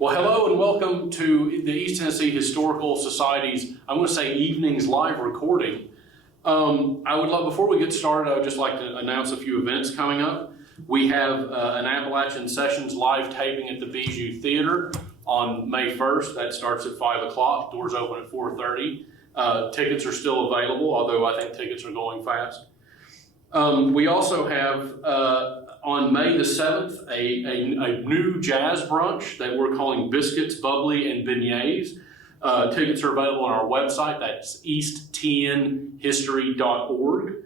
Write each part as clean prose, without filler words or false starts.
Well, hello and welcome to the East Tennessee Historical Society's, I'm going to say, evening's live recording. Before we get started, I would just like to announce a few events coming up. We have an Appalachian Sessions live taping at the Bijou Theater on May 1st. That starts at 5 o'clock. Doors open at 4:30. Tickets are still available, although I think tickets are going fast. We also have on May the 7th a new jazz brunch that we're calling Biscuits, Bubbly, and Beignets. Tickets are available on our website. That's easttnhistory.org.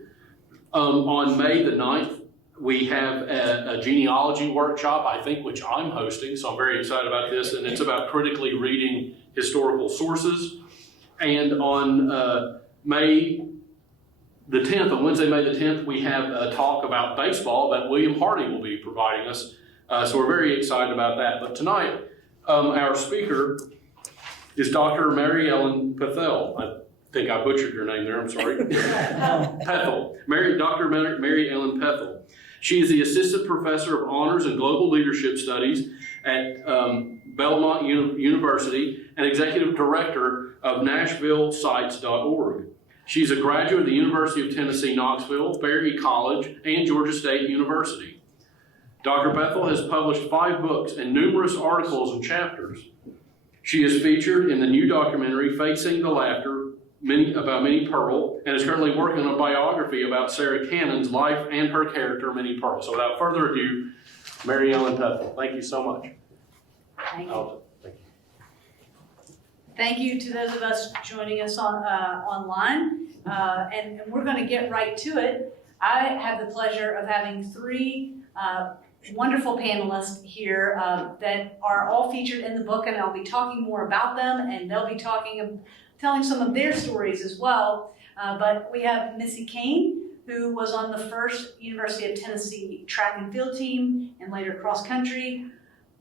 On May the 9th, we have a genealogy workshop, I think, which I'm hosting, so I'm very excited about this, and it's about critically reading historical sources. And on May the 10th, on Wednesday, May the 10th, we have a talk about baseball that William Hardy will be providing us. So we're very excited about that. But tonight, our speaker is Dr. Mary Ellen Pethel. I think I butchered your name there, I'm sorry. Pethel. Dr. Mary Ellen Pethel. She is the Assistant Professor of Honors and Global Leadership Studies at Belmont University and Executive Director of NashvilleSites.org. She's a graduate of the University of Tennessee, Knoxville, Berry College, and Georgia State University. Dr. Pethel has published 5 books and numerous articles and chapters. She is featured in the new documentary, Facing the Laughter, about Minnie Pearl, and is currently working on a biography about Sarah Cannon's life and her character, Minnie Pearl. So without further ado, Mary Ellen Pethel, thank you so much. Thank you. Thank you to those of us joining us online, and we're going to get right to it. I have the pleasure of having 3 wonderful panelists here that are all featured in the book, and I'll be talking more about them, and they'll be telling some of their stories as well. But we have Missy Kane, who was on the first University of Tennessee track and field team and later cross country,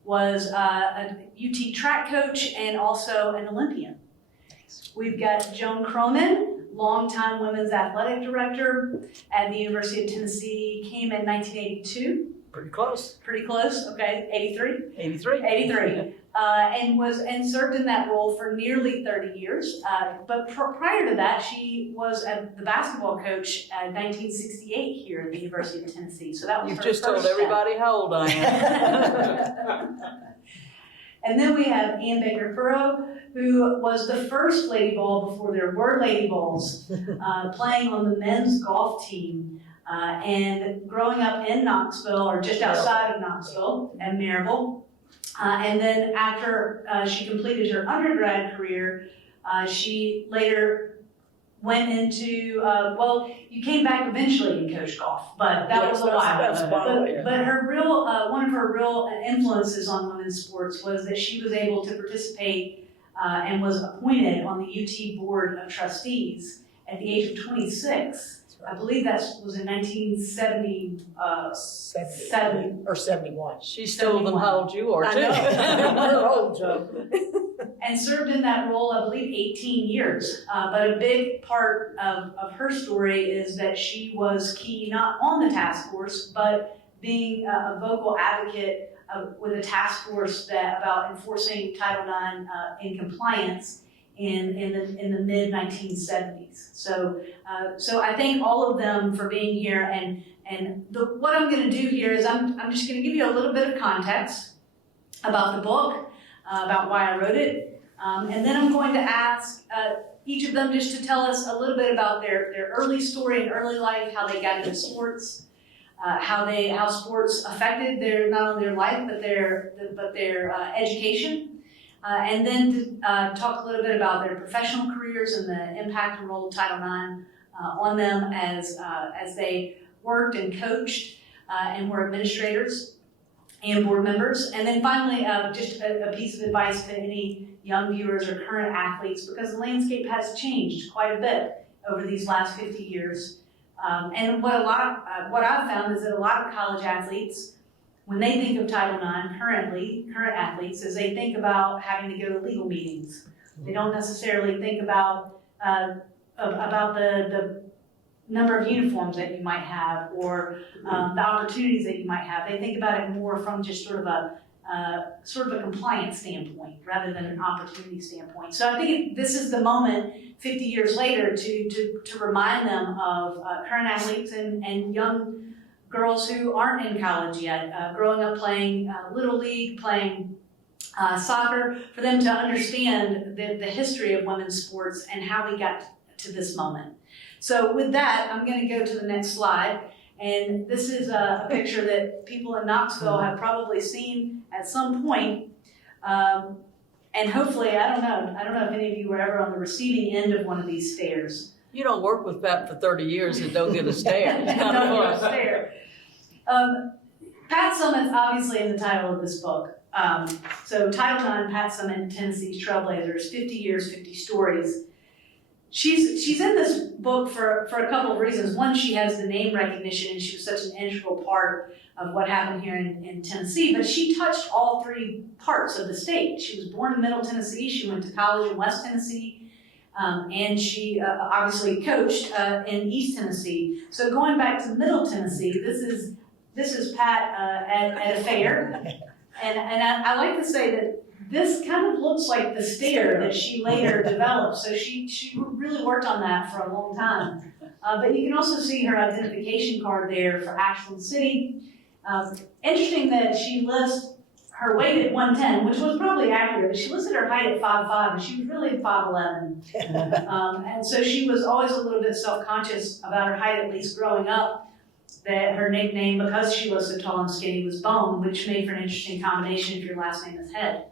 was a UT track coach and also an Olympian. We've got Joan Cronin, longtime women's athletic director at the University of Tennessee, came in 1982. Pretty close. Pretty close, okay, 83? 83. 83. And served in that role for nearly 30 years. But prior to that, she was the basketball coach in 1968 here at the University of Tennessee. So that was You've her just first told everybody how old I am. And then we have Ann Baker-Furrow, who was the first Lady Ball before there were Lady Balls, playing on the men's golf team. And growing up in Knoxville, or just outside of Knoxville, at Maryville. And then after she completed her undergrad career, she later went into, you came back eventually and coached golf, but that was a while. But her real, one of her real influences on women's sports was that she was able to participate and was appointed on the UT Board of Trustees at the age of 26. I believe that was in 1970, 70 or 71. She's told them how old you are, too. We're old, Joe. And served in that role, I believe, 18 years. But a big part of her story is that she was key not on the task force, but being a vocal advocate with a task force about enforcing Title IX in compliance in the mid 1970s. So I thank all of them for being here. And what I'm going to do here is I'm just going to give you a little bit of context about the book, about why I wrote it, and then I'm going to ask each of them just to tell us a little bit about their early story and early life, how they got into sports, how sports affected not only their life but their education. And then talk a little bit about their professional careers and the impact and role of Title IX on them as they worked and coached and were administrators and board members. And then finally, just a piece of advice to any young viewers or current athletes, because the landscape has changed quite a bit over these last 50 years. And what I've found is that a lot of college athletes, when they think of Title IX current athletes, is they think about having to go to legal meetings. They don't necessarily think about the number of uniforms that you might have or the opportunities that you might have. They think about it more from just sort of a sort of a compliance standpoint rather than an opportunity standpoint. So I think this is the moment 50 years later to remind them of current athletes and young girls who aren't in college yet, growing up playing Little League, playing soccer, for them to understand the history of women's sports and how we got to this moment. So with that, I'm going to go to the next slide. And this is a picture that people in Knoxville have probably seen at some point. And hopefully, I don't know if any of you were ever on the receiving end of one of these stares. You don't work with Pat for 30 years and don't get a stare. It's kind Don't of get a fun. stare. Pat Summitt's obviously in the title of this book. So Title IX, Pat Summitt, Tennessee's Trailblazers, 50 years, 50 stories. She's in this book for a couple of reasons. One, she has the name recognition, and she was such an integral part of what happened here in Tennessee. But she touched all three parts of the state. She was born in Middle Tennessee. She went to college in West Tennessee. And she obviously coached in East Tennessee. So going back to Middle Tennessee, this is Pat at a fair. And I like to say that this kind of looks like the stare that she later developed. So she really worked on that for a long time. But you can also see her identification card there for Ashland City. Interesting that she lists her weight at 110, which was probably accurate, but she listed her height at 5'5", and she was really 5'11". And so she was always a little bit self-conscious about her height, at least growing up, that her nickname, because she was so tall and skinny, was Bone, which made for an interesting combination if your last name is Head.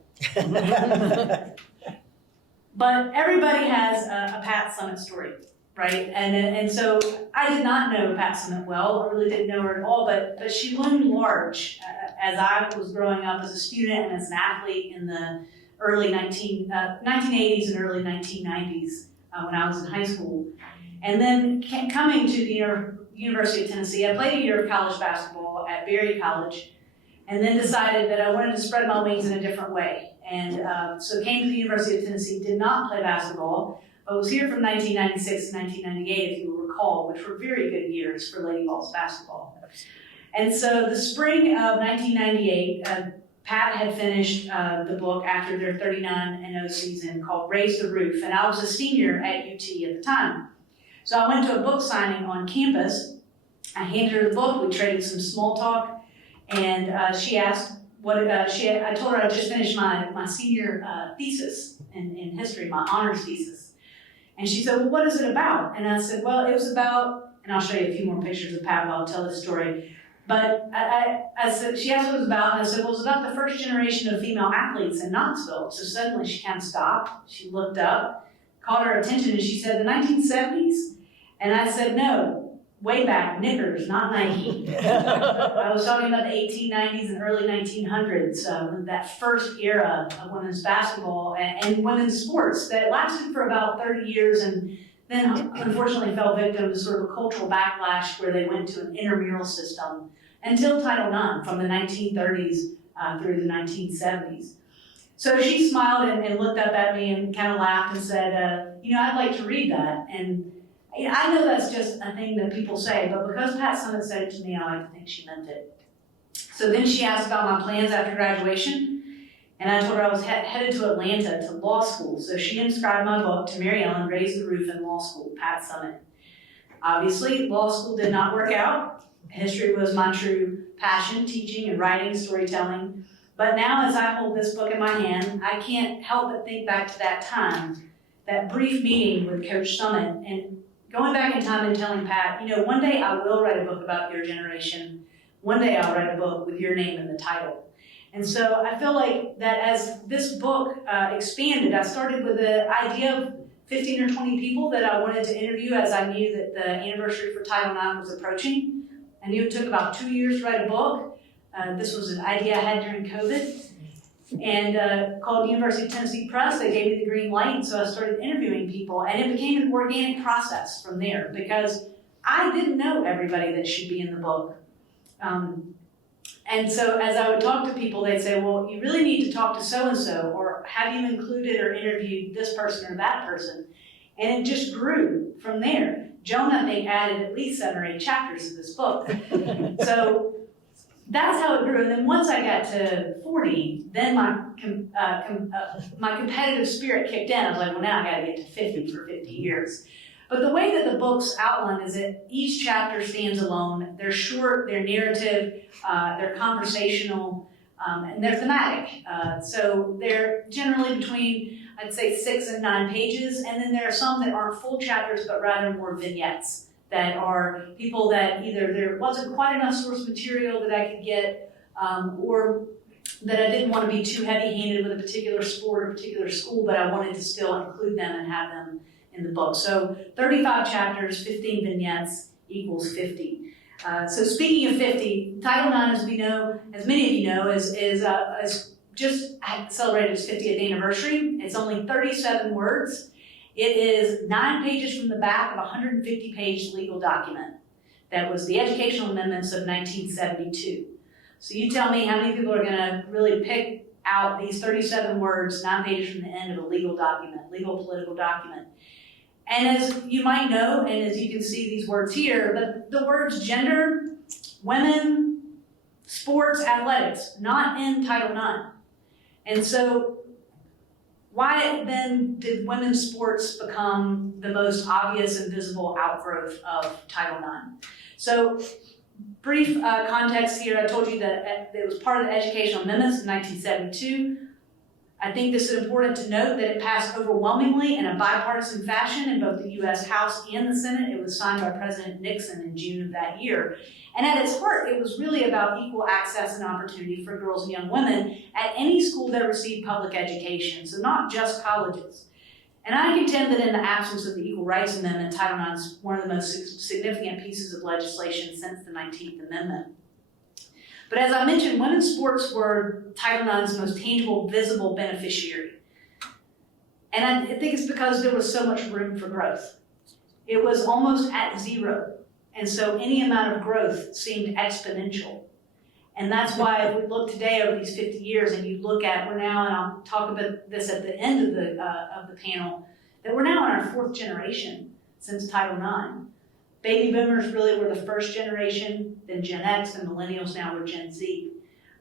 But everybody has a Pat Summitt story, right? And so I did not know Pat Summitt well. I really didn't know her at all, but she loomed large as I was growing up as a student and as an athlete in the early 1980s and early 1990s when I was in high school. And then coming to the University of Tennessee, I played a year of college basketball at Berry College, and then decided that I wanted to spread my wings in a different way. And so came to the University of Tennessee, did not play basketball, but was here from 1996 to 1998, if you will recall, which were very good years for Lady Vols basketball. And so the spring of 1998, Pat had finished the book after their 39-0 season called Raise the Roof, and I was a senior at UT at the time. So I went to a book signing on campus. I handed her the book, we traded some small talk, and she asked I told her I just finished my senior thesis in history, my honors thesis. And she said, well, what is it about? And I said, well, it was about, and I'll show you a few more pictures of Pat while I'll tell this story. But I said, she asked what it was about, and I said, well, it was about the first generation of female athletes in Knoxville. So suddenly she kind of stopped. She looked up, caught her attention, and she said, the 1970s? And I said, no. Way back, knickers, not Nike. I was talking about the 1890s and early 1900s, that first era of women's basketball and women's sports that lasted for about 30 years and then unfortunately fell victim to sort of a cultural backlash where they went to an intramural system until Title IX from the 1930s through the 1970s. So she smiled and looked up at me and kind of laughed and said, I'd like to read that. And I know that's just a thing that people say, but because Pat Summitt said it to me, I like to think she meant it. So then she asked about my plans after graduation, and I told her I was headed to Atlanta to law school. So she inscribed my book to Mary Ellen, Raise the Roof in Law School, Pat Summitt. Obviously, law school did not work out. History was my true passion, teaching and writing, storytelling. But now as I hold this book in my hand, I can't help but think back to that time, that brief meeting with Coach Summitt, and going back in time and telling Pat, one day I will write a book about your generation. One day I'll write a book with your name in the title. And so I feel like that as this book expanded, I started with the idea of 15 or 20 people that I wanted to interview as I knew that the anniversary for Title IX was approaching. I knew it took about 2 years to write a book. This was an idea I had during COVID. And called University of Tennessee Press. They gave me the green light, and so I started interviewing people, and it became an organic process from there because I didn't know everybody that should be in the book. And so as I would talk to people, they'd say, well, you really need to talk to so-and-so, or have you included or interviewed this person or that person? And it just grew from there. Joan, I think, added at least 7 or 8 chapters to this book. So that's how it grew. And then once I got to 40, then my competitive spirit kicked in. I was like, well, now I gotta get to 50 for 50 years. But the way that the book's outlined is that each chapter stands alone. They're short, they're narrative, they're conversational, and they're thematic. So they're generally between, I'd say, 6 and 9 pages. And then there are some that aren't full chapters, but rather more vignettes that are people that either there wasn't quite enough source material that I could get, or that I didn't want to be too heavy-handed with a particular sport or a particular school, but I wanted to still include them and have them in the book. So 35 chapters, 15 vignettes equals 50. So speaking of 50, Title IX, as we know, as many of you know, is just celebrated its 50th anniversary. It's only 37 words. It is 9 pages from the back of a 150-page legal document that was the Educational Amendments of 1972. So you tell me how many people are going to really pick out these 37 words, 9 pages from the end of a legal document, legal political document. And as you might know, and as you can see these words here, but the words gender, women, sports, athletics, not in Title IX. And so why then did women's sports become the most obvious and visible outgrowth of Title IX? So brief context here, I told you that it was part of the Educational Amendments in 1972. I think this is important to note that it passed overwhelmingly in a bipartisan fashion in both the U.S. House and the Senate. It was signed by President Nixon in June of that year. And at its heart, it was really about equal access and opportunity for girls and young women at any school that received public education, so not just colleges. And I contend that in the absence of the Equal Rights Amendment, Title IX is one of the most significant pieces of legislation since the 19th Amendment. But as I mentioned, women's sports were Title IX's most tangible, visible beneficiary. And I think it's because there was so much room for growth. It was almost at zero. And so any amount of growth seemed exponential. And that's why if we look today over these 50 years and you look at, we're now, and I'll talk about this at the end of the panel, that we're now in our 4th generation since Title IX. Baby boomers really were the first generation, then Gen X, and millennials, now we're Gen Z.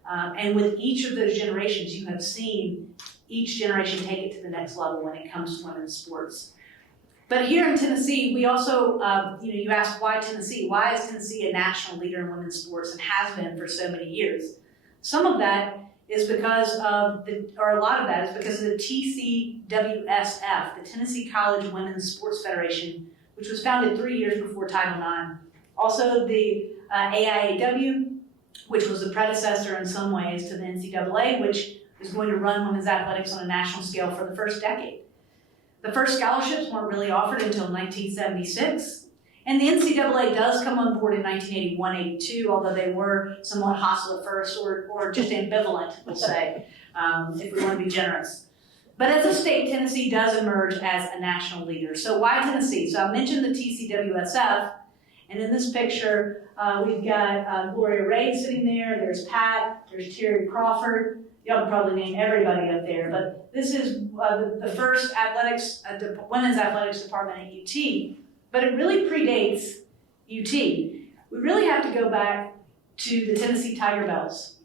And with each of those generations, you have seen each generation take it to the next level when it comes to women's sports. But here in Tennessee, we also, you ask why Tennessee? Why is Tennessee a national leader in women's sports and has been for so many years? Some of that is because of a lot of that is because of the TCWSF, the Tennessee College Women's Sports Federation, which was founded 3 years before Title IX. Also the AIAW, which was the predecessor in some ways to the NCAA, which is going to run women's athletics on a national scale for the first decade. The first scholarships weren't really offered until 1976. And the NCAA does come on board in 1981-82, although they were somewhat hostile at first, or just ambivalent, we'll say, if we want to be generous. But as a state, Tennessee does emerge as a national leader. So why Tennessee? So I mentioned the TCWSF, and in this picture, we've got Gloria Ray sitting there, there's Pat, there's Terry Crawford. Y'all can probably name everybody up there, but this is the first women's athletics department at UT, but it really predates UT. We really have to go back to the Tennessee Tiger Bells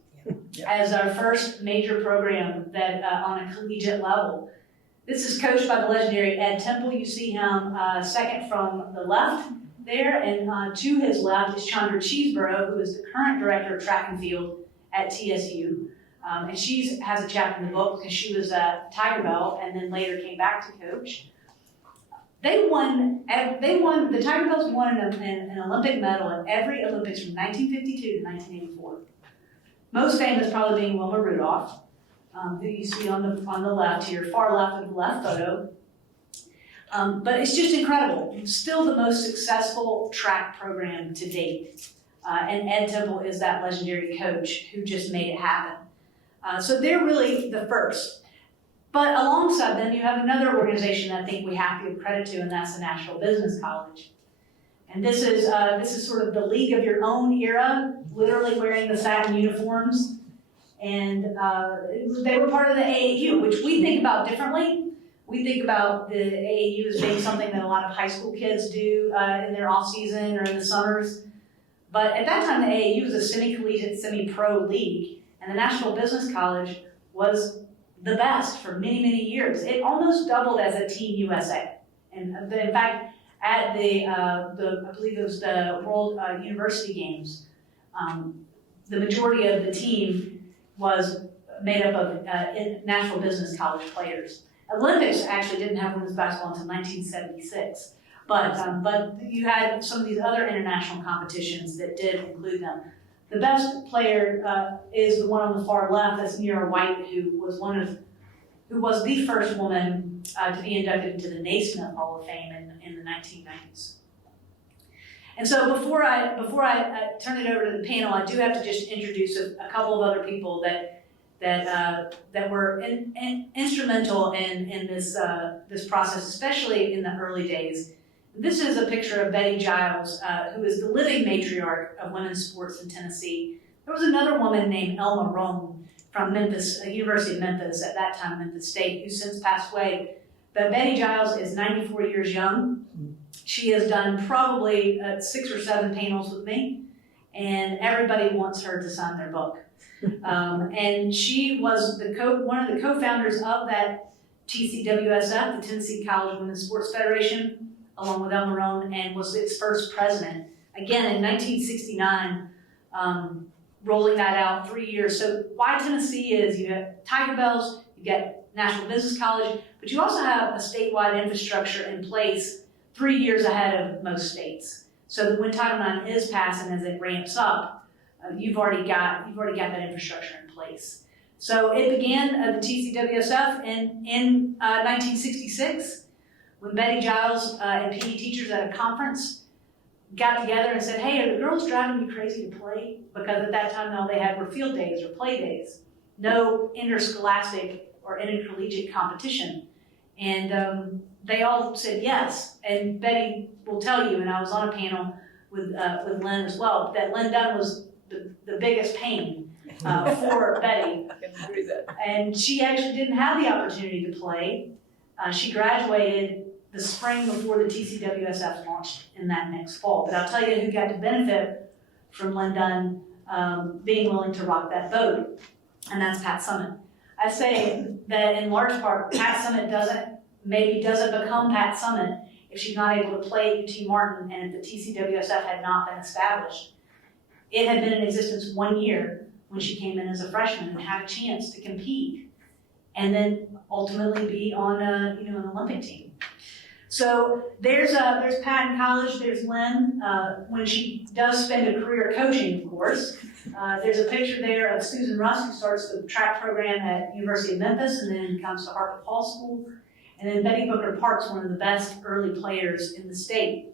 as our first major program that on a collegiate level. This is coached by the legendary Ed Temple. You see him second from the left there, and to his left is Chandra Cheeseborough, who is the current director of track and field at TSU. And she has a chapter in the book because she was a Tiger Bell and then later came back to coach. The Tiger Bells won an Olympic medal in every Olympics from 1952 to 1984. Most famous probably being Wilma Rudolph, who you see on the left here, far left of the left photo. But it's just incredible. It's still the most successful track program to date. And Ed Temple is that legendary coach who just made it happen. So they're really the first. But alongside them, you have another organization that I think we have to give credit to, and that's the National Business College. And this is sort of the league of your own era, literally wearing the satin uniforms. And they were part of the AAU, which we think about differently. We think about the AAU as being something that a lot of high school kids do in their off season or in the summers. But at that time, the AAU was a semi-collegiate, semi-pro league, and the National Business College was the best for many, many years. It almost doubled as a Team USA. And in fact, at I believe it was the World University Games, the majority of the team was made up of National Business College players. Olympics actually didn't have women's basketball until 1976. But you had some of these other international competitions that did include them. The best player is the one on the far left. That's Nira White, who was the first woman to be inducted into the Naismith Hall of Fame in the 1990s. And so before I turn it over to the panel, I do have to just introduce a couple of other people that were instrumental in this process, especially in the early days. This is a picture of Betty Giles, who is the living matriarch of women's sports in Tennessee. There was another woman named Elma Roan from Memphis, University of Memphis, at that time Memphis State, who since passed away. But Betty Giles is 94 years young. She has done probably 6 or 7 panels with me, and everybody wants her to sign their book. And she was one of the co-founders of that TCWSF, the Tennessee College Women's Sports Federation, along with Elma Roan, and was its first president. Again, in 1969, rolling that out 3 years. So why Tennessee is, you have Tiger Bells, you get National Business College, but you also have a statewide infrastructure in place 3 years ahead of most states. So that when Title IX is passed and as it ramps up, you've already got that infrastructure in place. So it began the TCWSF in 1966 when Betty Giles and PE teachers at a conference got together and said, hey, are the girls driving you crazy to play? Because at that time, all they had were field days or play days. No interscholastic or intercollegiate competition. And they all said yes. And Betty will tell you, and I was on a panel with Lynn as well, that Lynn Dunn was the biggest pain for Betty. I can agree with that. And she actually didn't have the opportunity to play. She graduated the spring before the TCWSF launched in that next fall. But I'll tell you who got to benefit from Lynn Dunn being willing to rock that boat, and that's Pat Summitt. I say that in large part, Pat Summitt doesn't become Pat Summitt if she's not able to play at UT Martin and if the TCWSF had not been established. It had been in existence 1 year when she came in as a freshman and had a chance to compete and then ultimately be on an Olympic team. So there's Pat in college, there's Lynn, when she does spend a career coaching, of course. There's a picture there of Susan Rusk, who starts the track program at University of Memphis and then comes to Harper Hall School. And then Betty Booker Park's one of the best early players in the state.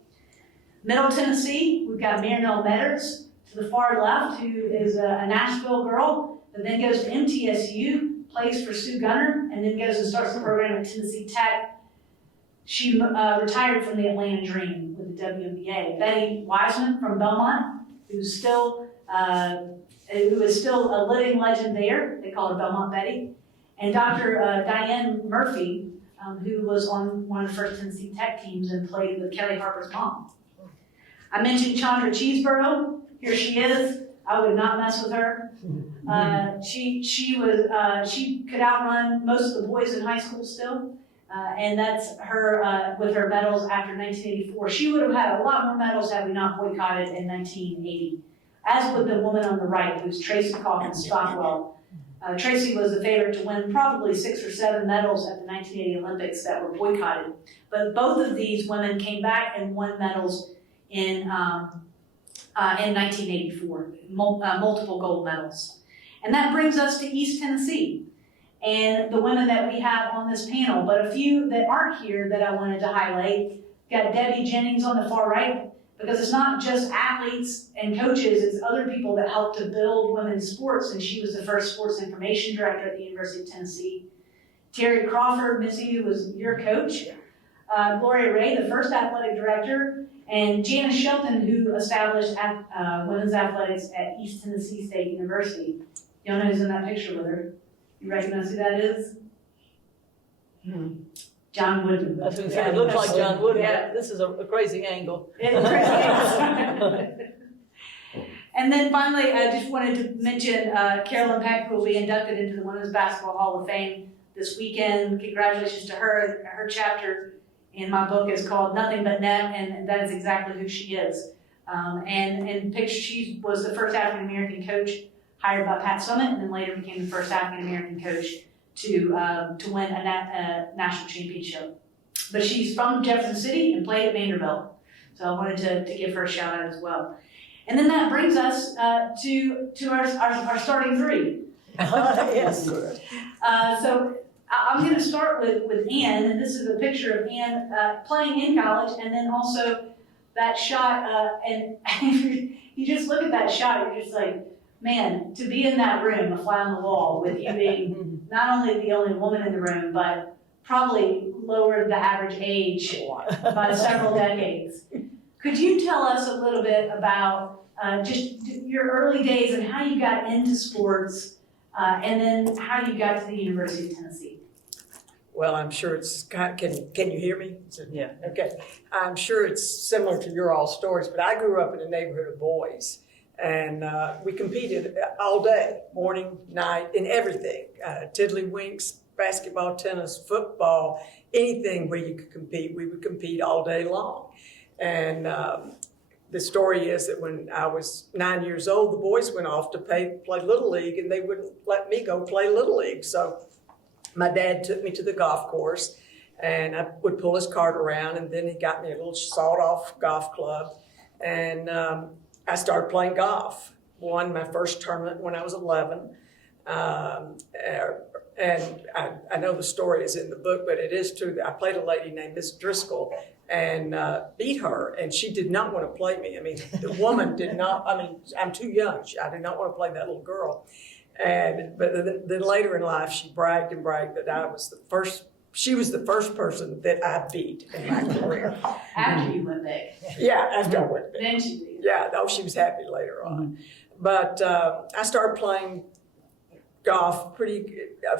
Middle Tennessee, we've got Marinelle Metters to the far left, who is a Nashville girl, but then goes to MTSU, plays for Sue Gunner, and then goes and starts the program at Tennessee Tech. She retired from the Atlanta Dream with the WNBA. Betty Wiseman from Belmont, who is still a living legend there. They call her Belmont Betty. And Dr. Diane Murphy, who was on one of the first Tennessee Tech teams and played with Kelly Harper's mom. I mentioned Chandra Cheeseborough. Here she is. I would not mess with her. She could outrun most of the boys in high school still. And that's her with her medals after 1984. She would have had a lot more medals had we not boycotted in 1980. As would the woman on the right, who's Tracy Calkins Stockwell. Tracy was the favorite to win probably 6 or 7 medals at the 1980 Olympics that were boycotted. But both of these women came back and won medals in 1984, multiple gold medals. And that brings us to East Tennessee and the women that we have on this panel. But a few that aren't here that I wanted to highlight. Got Debbie Jennings on the far right, because it's not just athletes and coaches, it's other people that helped to build women's sports, and she was the first sports information director at the University of Tennessee. Terry Crawford, Missy, who was your coach. Gloria Ray, the first athletic director, and Janice Shelton, who established women's athletics at East Tennessee State University. You know who's in that picture with her? You recognize who that is? John Wooden. I was going to say, it looks like John Wooden. Yeah. This is a crazy angle. It's crazy. And then finally, I just wanted to mention Carolyn Peck will be inducted into the Women's Basketball Hall of Fame this weekend. Congratulations to her. Her chapter in my book is called Nothing But Net, and that is exactly who she is. And she was the first African American coach hired by Pat Summitt, and then later became the first African American coach to win a national championship. But she's from Jefferson City and played at Vanderbilt, so I wanted to give her a shout out as well. And then that brings us to our starting three. Yes. So I'm going to start with Ann, and this is a picture of Ann playing in college, and then also that shot. And you just look at that shot, you're just like, man, to be in that room, a fly on the wall, with you being not only the only woman in the room, but probably lowered the average age by several decades. Could you tell us a little bit about just your early days and how you got into sports, and then how you got to the University of Tennessee? Well, I'm sure it's, can you hear me? Yeah. Okay. I'm sure it's similar to your all stories, but I grew up in a neighborhood of boys, and we competed all day, morning, night, in everything. Tiddlywinks, basketball, tennis, football, anything where you could compete, we would compete all day long. And the story is that when I was 9 years old, the boys went off to play Little League, and they wouldn't let me go play Little League. So my dad took me to the golf course, and I would pull his cart around, and then he got me a little sawed-off golf club, and I started playing golf. Won my first tournament when I was 11. And I know the story is in the book, but it is true that I played a lady named Miss Driscoll and beat her, and she did not want to play me. I mean, the woman did not, I mean, I'm too young. I did not want to play that little girl. But then later in life, she bragged that I was she was the first person that I beat in my career. After you went big. Yeah, after I went big. Then she beat. Yeah, no, she was happy later on. But I started playing golf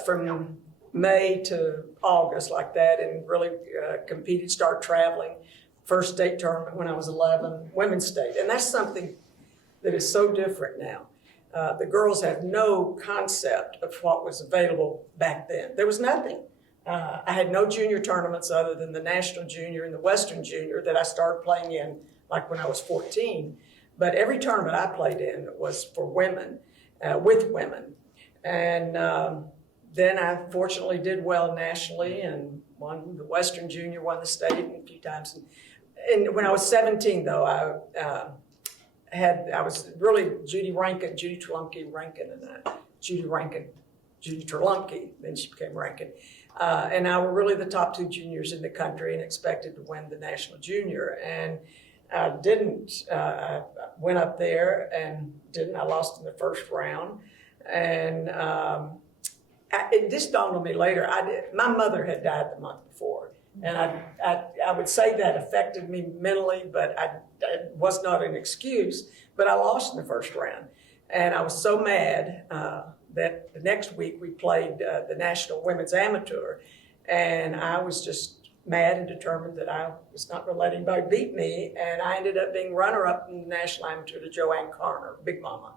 from May to August like that, and really competed, started traveling. First state tournament when I was 11, women's state. And that's something that is so different now. The girls have no concept of what was available back then. There was nothing. I had no junior tournaments other than the National Junior and the Western Junior that I started playing in like when I was 14. But every tournament I played in was for women, with women. And then I fortunately did well nationally and won the Western Junior, won the state a few times. And when I was 17, though, I was really Judy Trelumke Rankin, and Judy Trelumke, then she became Rankin. And I were really the top two juniors in the country and expected to win the National Junior. And I didn't. I went up there and didn't. I lost in the first round. And it just dawned on me later, my mother had died the month before. And I would say that affected me mentally, but it was not an excuse. But I lost in the first round. And I was so mad that the next week we played the National Women's Amateur. And I was just mad and determined that I was not going to let anybody beat me. And I ended up being runner-up in the National Amateur to Joanne Carner, Big Mama.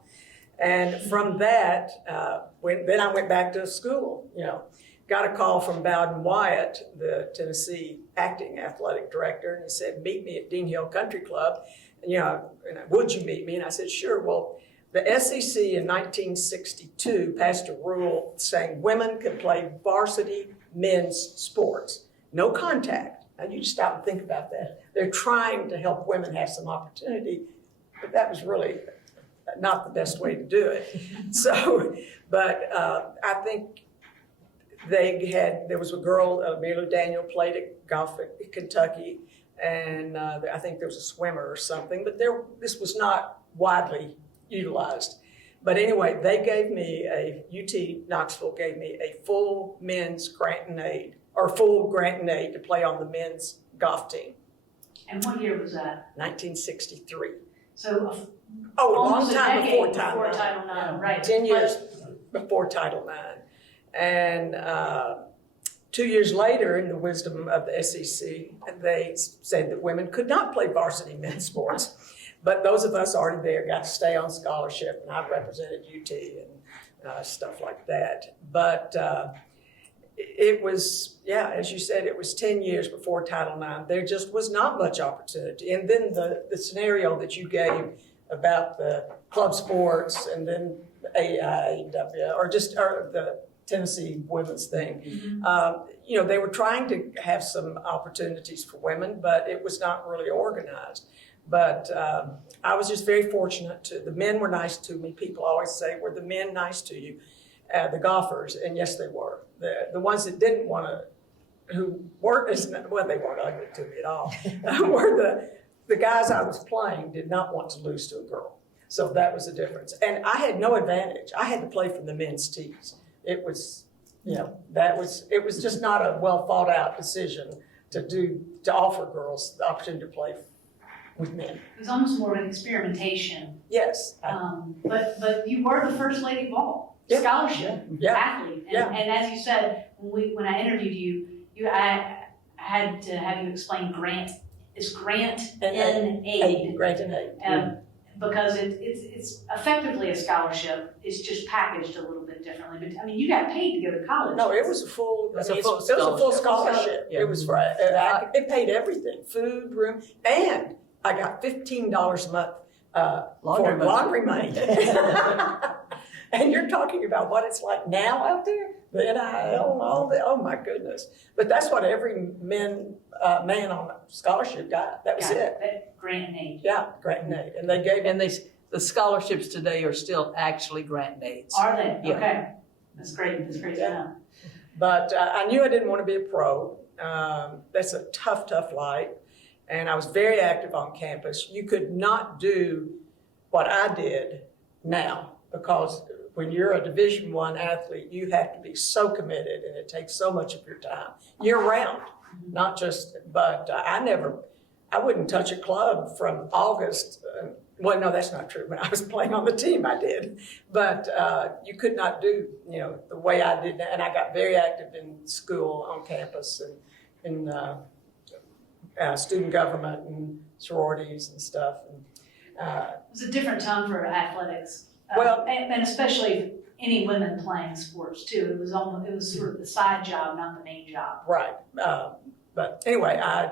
And from that, then I went back to school, got a call from Bowden Wyatt, the Tennessee acting athletic director, and he said, meet me at Dean Hill Country Club. And, would you meet me? And I said, sure. Well, the SEC in 1962 passed a rule saying women could play varsity men's sports, no contact. Now you just stop and think about that. They're trying to help women have some opportunity, but that was really not the best way to do it. So, but I think there was a girl, Amelia Daniel, played at golf at Kentucky, and I think there was a swimmer or something, but this was not widely utilized. But anyway, they gave me UT Knoxville gave me a full men's grant and aid to play on the men's golf team. And what year was that? 1963. So a long almost a time decade before Title IX. Title IX, right? 10 years before Title IX. And 2 years later, in the wisdom of the SEC, they said that women could not play varsity men's sports. But those of us already there got to stay on scholarship, and I represented UT and stuff like that. But it was, yeah, as you said, it was 10 years before Title IX. There just was not much opportunity. And then the scenario that you gave about the club sports and then AIAW, or the Tennessee women's thing, you know, they were trying to have some opportunities for women, but it was not really organized. But I was just very fortunate the men were nice to me. People always say, were the men nice to you? The golfers, and yes, they were. The ones that didn't want to, who weren't well, they weren't ugly to me at all, were the guys I was playing did not want to lose to a girl. So that was the difference. And I had no advantage. I had to play from the men's tees. It was, you know, it was just not a well thought out decision to offer girls the opportunity to play with men. It was almost more of an experimentation. Yes. But you were the first lady ball. Yeah. Scholarship Yeah. athlete. And as you said, when I interviewed you, I had to have you explain grant. It's grant in aid. Grant and aid. Because it's effectively a scholarship. It's just packaged a little bit differently. But I mean, you got paid to go to college. No, it was a full. It was I mean, a full it was a full scholarship. scholarship. Yeah. It was for it paid everything: food, room, and I got $15 a month for laundry money. And you're talking about what it's like now out there, the NIL and all that. Oh my goodness! But that's what every man on scholarship got. That was it. That grant and aid. Yeah, grant and aid, and they gave. And the scholarships today are still actually grant and aids. Are they? Yeah. Okay. That's great. That's great to know. But I knew I didn't want to be a pro. That's a tough life. And I was very active on campus. You could not do what I did now, because when you're a Division I athlete, you have to be so committed, and it takes so much of your time year round, not just, but I wouldn't touch a club from August. Well, no, that's not true. When I was playing on the team, I did. But you could not do, you know, the way I did. And I got very active in school, on campus, and in student government and sororities and stuff. And, It was a different time for athletics. Well- and especially any women playing sports too. It was sort of the side job, not the main job. right. But anyway, I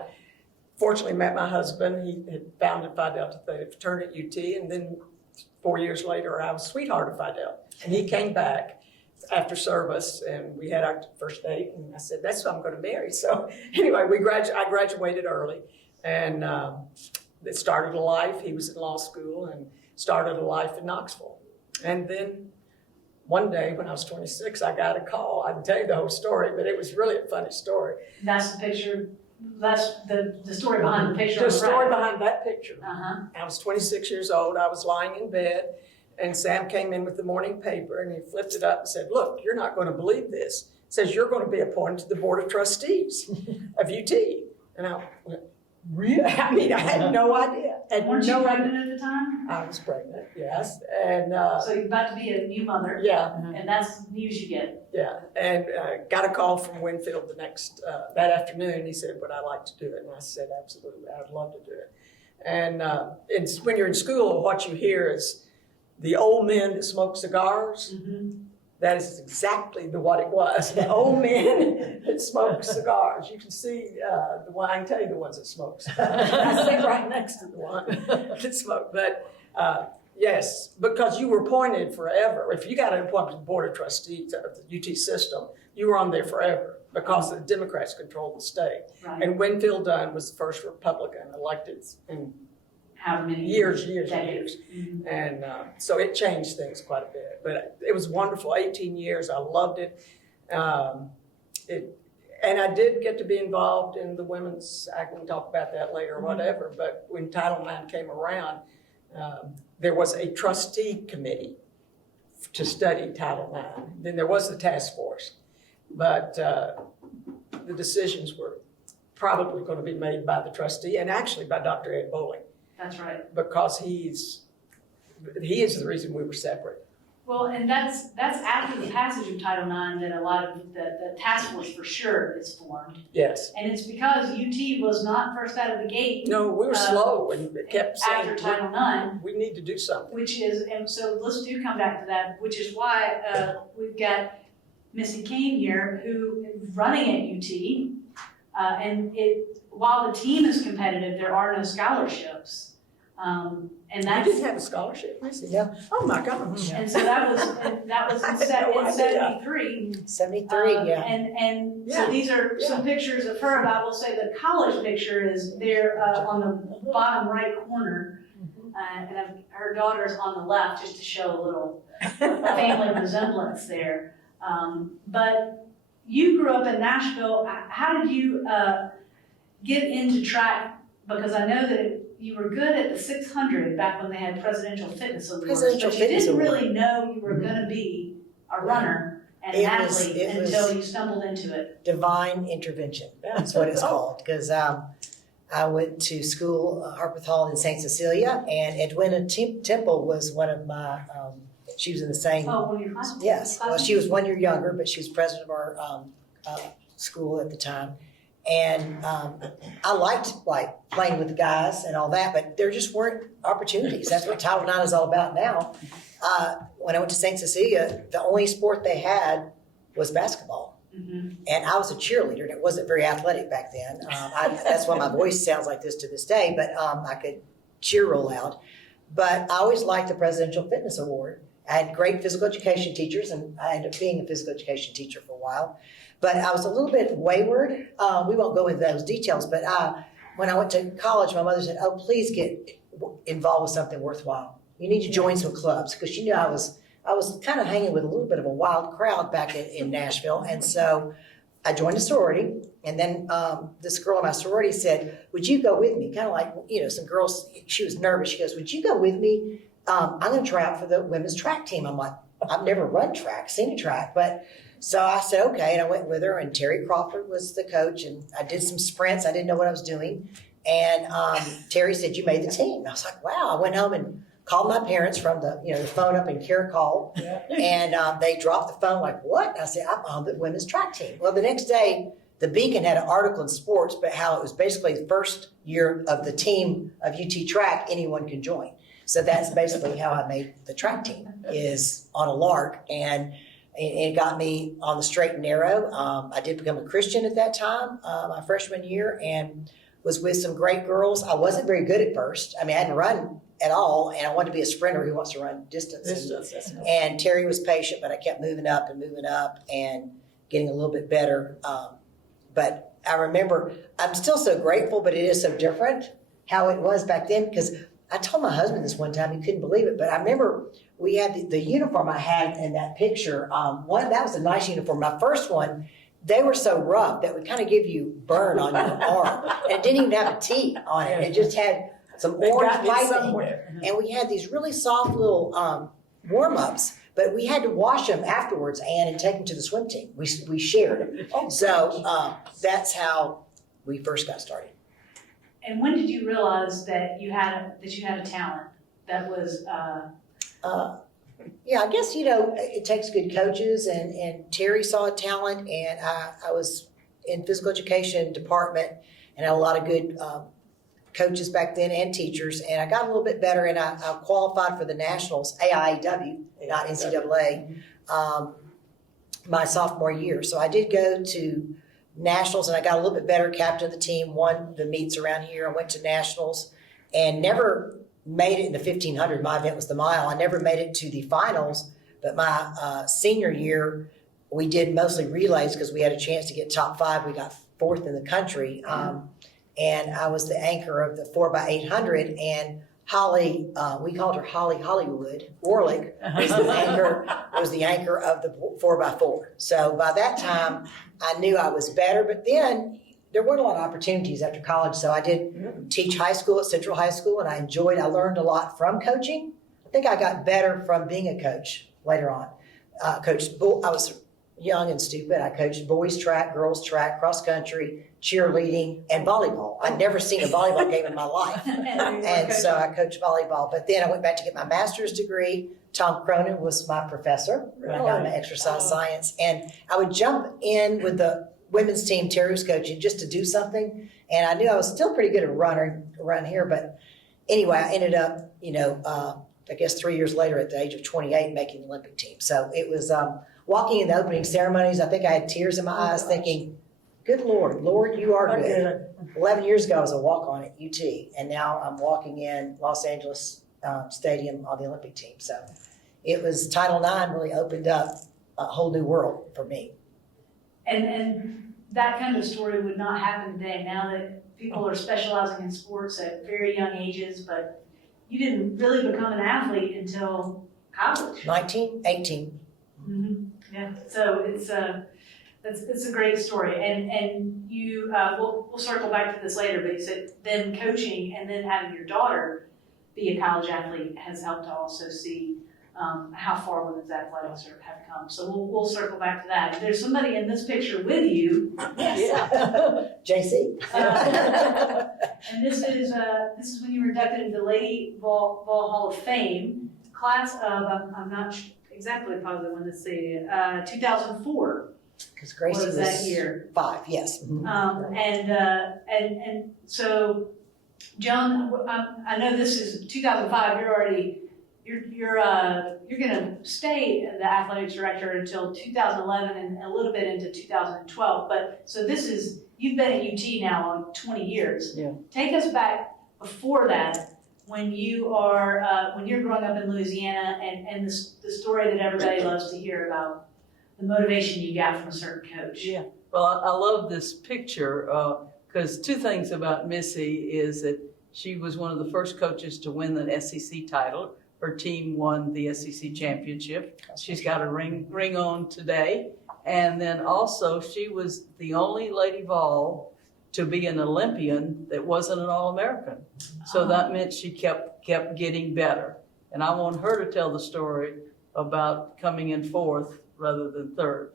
fortunately met my husband. He had founded Phi Delta Theta fraternity at UT, and then 4 years later, I was sweetheart of Phi Delta. And he came back after service, and we had our first date, and I said, that's who I'm going to marry. So anyway, I graduated early, and it started a life. He was in law school and started a life in Knoxville. And then one day when I was 26, I got a call. I can tell you the whole story, but it was really a funny story. That's the picture. That's the story behind the picture. The on story right. behind that picture. Uh-huh. I was 26 years old. I was lying in bed, and Sam came in with the morning paper, and he flipped it up and said, look, you're not going to believe this. It says you're going to be appointed to the Board of Trustees of UT. And I went, really? I mean, I had no idea. Weren't you pregnant at the time? I was pregnant, yes. And So you're about to be a new mother. yeah, And that's the news you get. yeah. And got a call from Winfield that afternoon. He said, would I like to do it? And I said, absolutely, I'd love to do it. And when you're in school, what you hear is the old men that smoke cigars. Mm-hmm. That is exactly what it was. The old men that smoke cigars. You can see the one. I can tell you the ones that smoke. I sat right next to the one that smoked. But yes, because you were appointed forever. If you got an appointment to the Board of Trustees of the UT system, you were on there forever because the Democrats controlled the state. Right. And Winfield Dunn was the first Republican elected in How many years. decades? Mm-hmm. And so it changed things quite a bit. But it was wonderful, 18 years. I loved it. And I did get to be involved in the women's, I can talk about that later or whatever, but when Title IX came around, there was a trustee committee to study Title IX. Then there was the task force. But the decisions were probably going to be made by the trustee and actually by Dr. Ed Bowling. That's right. Because he is the reason we were separate. Well, and that's after the passage of Title IX that a lot of the task force for sure is formed. Yes. And it's because UT was not first out of the gate No, we were slow and kept saying, after Title IX, we need to do something. which is, and so let's do come back to that, which is why we've got Missy Kane here, who is running at UT. And while the team is competitive, there are no scholarships. And You that's, didn't have a scholarship, Missy? Yeah. Oh, my gosh. and so that was I in had no idea. 73. 73, yeah. And Yeah, so these are some pictures of her, but I will say the college picture is there on the bottom right corner. And her daughter's on the left, just to show a little family resemblance there. But you grew up in Nashville. How did you get into track? Because I know that you were good at the 600 back when they had Presidential Fitness Awards. Presidential but you Fitness didn't Award. really know you were going to be a runner and an athlete until you stumbled into it. Divine intervention. That's what it's called. Because I went to school, Harpeth Hall in St. Cecilia, and Edwina Temple was one of my, she was in the same, Oh, when you're classmates? yes. Well, she was 1 year younger, but she was president of our school at the time. And I liked playing with the guys and all that, but there just weren't opportunities. That's what Title IX is all about now. When I went to St. Cecilia, the only sport they had was basketball. Mm-hmm. And I was a cheerleader, and it wasn't very athletic back then. That's why my voice sounds like this to this day, but I could cheer real loud. But I always liked the Presidential Fitness Award. I had great physical education teachers, and I ended up being a physical education teacher for a while. But I was a little bit wayward. We won't go into those details, but when I went to college, my mother said, oh, please get involved with something worthwhile. You need to join some clubs, because she knew I was kind of hanging with a little bit of a wild crowd back in Nashville. And so I joined a sorority, and then this girl in my sorority said, would you go with me? Kind of like, some girls, she was nervous. She goes, would you go with me? I'm going to try out for the women's track team. I'm like, I've never run track, seen a track, but so I said, okay, and I went with her, and Terry Crawford was the coach, and I did some sprints. I didn't know what I was doing. And Terry said, you made the team. I was like, wow. I went home and called my parents from the phone up in Carrick Hall, and they dropped the phone like, what? I said, I'm on the women's track team. Well, the next day, the Beacon had an article in sports, but how it was basically the first year of the team of UT track, anyone can join. So that's basically how I made the track team, is on a lark, and it got me on the straight and narrow. I did become a Christian at that time, my freshman year, and was with some great girls. I wasn't very good at first. I mean, I hadn't run at all, and I wanted to be a sprinter who wants to run distance. And Terry was patient, but I kept moving up and getting a little bit better. But I remember, I'm still so grateful, but it is so different how it was back then, because I told my husband this one time, he couldn't believe it, but I remember we had the uniform I had in that picture. That was a nice uniform. My first one, they were so rough that would kind of give you burn on your arm. And it didn't even have a T on it. It just had some orange piping. And we had these really soft little warm-ups, but we had to wash them afterwards, and take them to the swim team. We shared them. So that's how we first got started. And when did you realize that you had a talent that was? Yeah, I guess, it takes good coaches, and Terry saw a talent, and I was in physical education department and had a lot of good coaches back then and teachers, and I got a little bit better, and I qualified for the Nationals, AIAW, not NCAA, my sophomore year. So I did go to Nationals, and I got a little bit better, captain of the team, won the meets around here. I went to Nationals and never made it in the 1500. My event was the mile. I never made it to the finals, but my senior year, we did mostly relays because we had a chance to get top 5. We got 4th in the country. And I was the anchor of the 4x800, and Holly, we called her Holly Hollywood, Warlick was the anchor of the 4x4. So by that time, I knew I was better, but then there weren't a lot of opportunities after college. So I did teach high school at Central High School, and I learned a lot from coaching. I think I got better from being a coach later on. I was young and stupid. I coached boys track, girls track, cross country, cheerleading, and volleyball. I'd never seen a volleyball game in my life. And so I coached volleyball. But then I went back to get my master's degree, Tom Cronin was my professor when I got into exercise science. And I would jump in with the women's team Terry was coaching just to do something. And I knew I was still pretty good at run here. But anyway, I ended up, I guess 3 years later at the age of 28 making the Olympic team. So it was walking in the opening ceremonies. I think I had tears in my eyes thinking, good Lord, you are good. 11 years ago, I was a walk-on at UT, and now I'm walking in Los Angeles Stadium on the Olympic team. So it was Title IX really opened up a whole new world for me. And that kind of story would not happen today now that people are specializing in sports at very young ages, but you didn't really become an athlete until college. 19, 18. Mm-hmm. Yeah, so it's a great story, and you we'll circle back to this later. But you said then coaching and then having your daughter be a college athlete has helped to also see how far women's athletics have come. So we'll circle back to that. There's somebody in this picture with you. Yes. JC. And this is when you were inducted into the Lady Vol Hall of Fame, class of I'm not exactly positive when this is 2004. Because Gracie was that year? 5, yes. Mm-hmm. And so, Joan, I know this is 2005. You're going to stay the athletics director until 2011 and a little bit into 2012. But so you've been at UT now on 20 years. Yeah. Take us back before that when you're growing up in Louisiana and the story that everybody loves to hear about. The motivation you got from a certain coach. Yeah. Well, I love this picture because two things about Missy is that she was one of the first coaches to win the SEC title. Her team won the SEC championship. She's got a ring on today. And then also she was the only Lady Vol to be an Olympian that wasn't an All-American. So that meant she kept getting better. And I want her to tell the story about coming in fourth rather than third.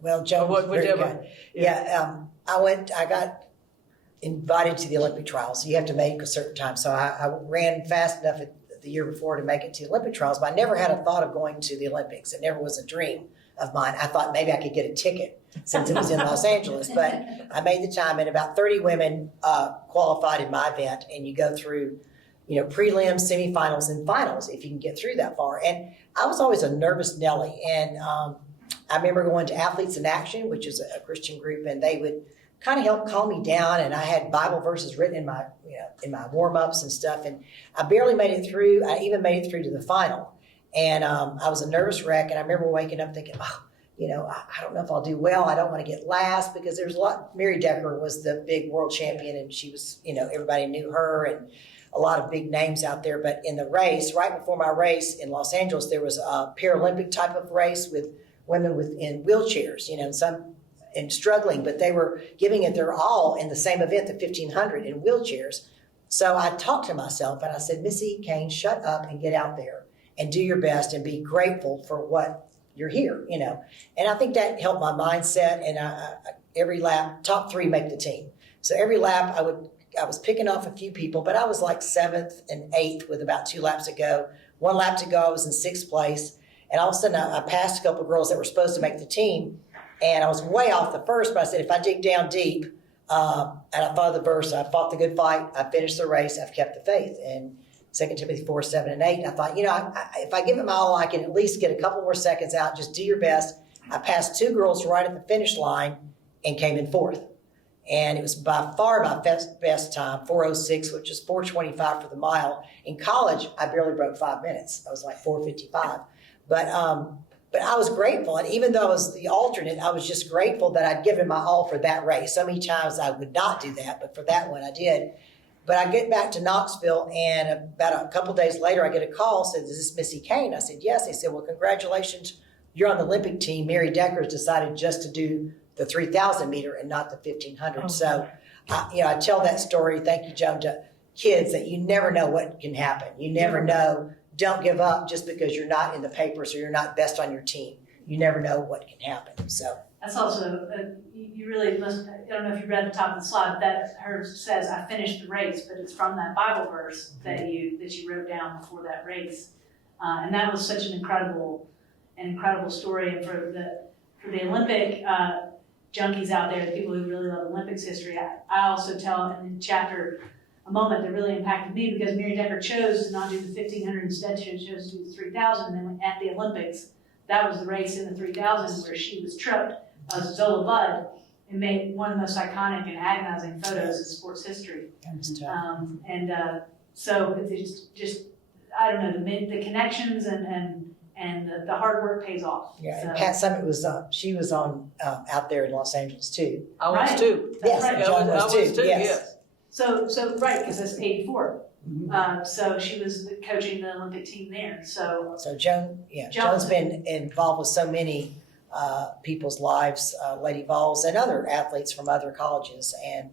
Well, Joan was very good. Yeah, I got invited to the Olympic trials. So you have to make a certain time. So I ran fast enough the year before to make it to the Olympic trials, but I never had a thought of going to the Olympics. It never was a dream of mine. I thought maybe I could get a ticket since it was in Los Angeles, but I made the time, and about 30 women qualified in my event, and you go through prelims, semifinals, and finals if you can get through that far. And I was always a nervous Nelly. And I remember going to Athletes in Action, which is a Christian group, and they would kind of help calm me down. And I had Bible verses written in my warm-ups and stuff. And I barely made it through. I even made it through to the final. And I was a nervous wreck. And I remember waking up thinking, I don't know if I'll do well. I don't want to get last because there's a lot. Mary Decker was the big world champion, and she was, everybody knew her, and a lot of big names out there. But in the race, right before my race in Los Angeles, there was a Paralympic type of race with women in wheelchairs, some and struggling, but they were giving it their all in the same event, the 1500 in wheelchairs. So I talked to myself and I said, Missy Kane, shut up and get out there and do your best and be grateful for what you're here, And I think that helped my mindset. And every lap, top 3 make the team. So every lap I was picking off a few people, but I was like 7th and 8th with about 2 laps to go. 1 lap to go, I was in 6th place. And all of a sudden, I passed a couple of girls that were supposed to make the team. And I was way off the first, but I said, if I dig down deep, and I followed the verse, I fought the good fight, I finished the race, I've kept the faith. And 2 Timothy 4, 7, and 8, and I thought, if I give it my all, I can at least get a couple more seconds out. Just do your best. I passed 2 girls right at the finish line and came in 4th. And it was by far my best time, 4:06, which is 4:25 for the mile. In college, I barely broke 5 minutes. I was like 4:55. But I was grateful. And even though I was the alternate, I was just grateful that I'd given my all for that race. So many times I would not do that, but for that one I did. But I get back to Knoxville, and about a couple days later, I get a call, said, is this Missy Kane? I said, yes. They said, well, congratulations. You're on the Olympic team. Mary Decker has decided just to do the 3,000 meter and not the 1,500. So, I tell that story, thank you, Joan, to kids that you never know what can happen. You never know. Don't give up just because you're not in the papers or you're not best on your team. You never know what can happen. So that's also, you really must, I don't know if you read the top of the slide, but that hers says, I finished the race, but it's from that Bible verse that you wrote down before that race. And that was such an incredible story. And for the Olympic junkies out there, the people who really love Olympics history, I also tell in the chapter a moment that really impacted me, because Mary Decker chose to not do the 1500 instead, she chose to do the 3000. And then at the Olympics, that was the race in the 3000 where she was tripped, Zola Budd, and made one of the most iconic and agonizing photos in sports history. So it's just, I don't know, the connections and the hard work pays off. Yeah, So, and Pat Summitt was, she was on, out there in Los Angeles too. I was Right. too. Yes, right. Joan I was was too, too, yes. so right, because that's 84. Mhm. So she was coaching the Olympic team there. So So Joan's been involved with so many people's lives, Lady Vols and other athletes from other colleges, and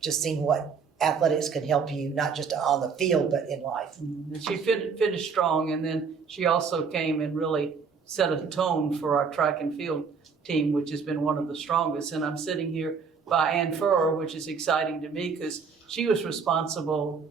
just seeing what athletics can help you, not just on the field, but in life. And she finished strong, and then she also came and really set a tone for our track and field team, which has been one of the strongest. And I'm sitting here by Ann Furr, which is exciting to me because she was responsible,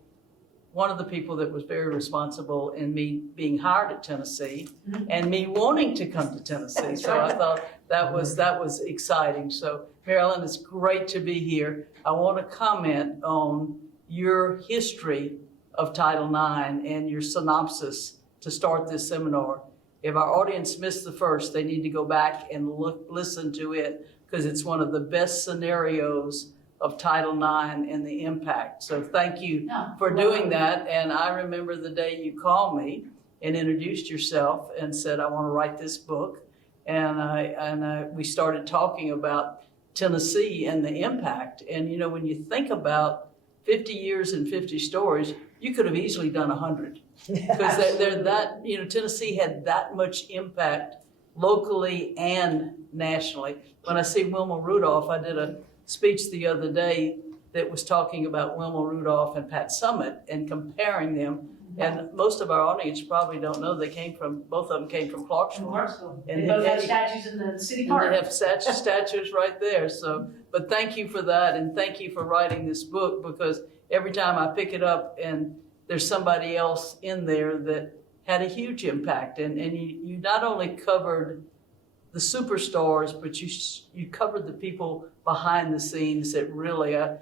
one of the people that was very responsible in me being hired at Tennessee and me wanting to come to Tennessee. So I thought that was exciting. So Marilyn, it's great to be here. I want to comment on your history of Title IX and your synopsis to start this seminar. If our audience missed the first, they need to go back and listen to it, because it's one of the best scenarios of Title IX and the impact. So thank you for doing that. And I remember the day you called me and introduced yourself and said, I want to write this book. And we started talking about Tennessee and the impact. And, you know, when you think about 50 years and 50 stories, you could have easily done 100. Because they're that, you know, Tennessee had that much impact locally and nationally. When I see Wilma Rudolph, I did a speech the other day that was talking about Wilma Rudolph and Pat Summitt and comparing them. And most of our audience probably don't know both of them came from Clarksville. They both have statues in the city park. And they have statues right there. So, but thank you for that, and thank you for writing this book, because every time I pick it up and there's somebody else in there that had a huge impact. And you not only covered the superstars, but you covered the people behind the scenes that really, I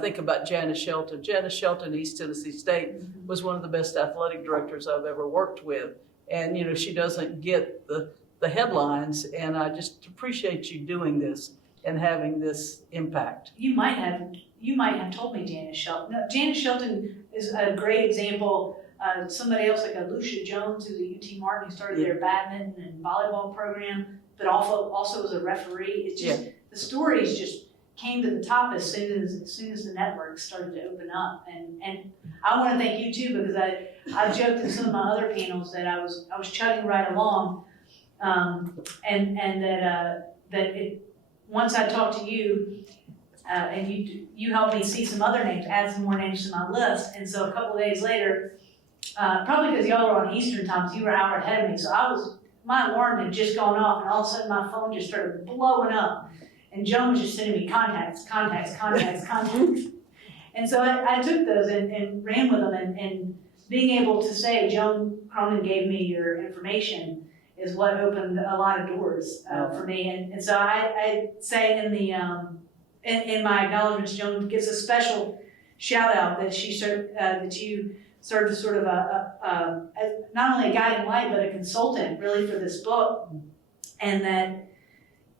think about Janice Shelton. Janice Shelton, East Tennessee State, was one of the best athletic directors I've ever worked with. And, you know, she doesn't get the headlines, and I just appreciate you doing this and having this impact. You might have told me Janice Shelton. No, Janice Shelton is a great example. Somebody else like Lucia Jones, who's at UT Martin, who started their badminton and volleyball program, but also was a referee. It's just the stories just came to the top as soon as the network started to open up. And I want to thank you too, because I joked in some of my other panels that I was chugging right along, and that once I talked to you, and you helped me see some other names, add some more names to my list. And so a couple of days later, probably because y'all were on Eastern time, so you were an hour ahead of me. So my alarm had just gone off, and all of a sudden my phone just started blowing up. And Joan was just sending me contacts. And so I took those and ran with them. And being able to say, Joan Cronin gave me your information, is what opened a lot of doors for me. And so I say in my acknowledgments, Joan gets a special shout out that that you served as sort of not only a guiding light, but a consultant really for this book, and that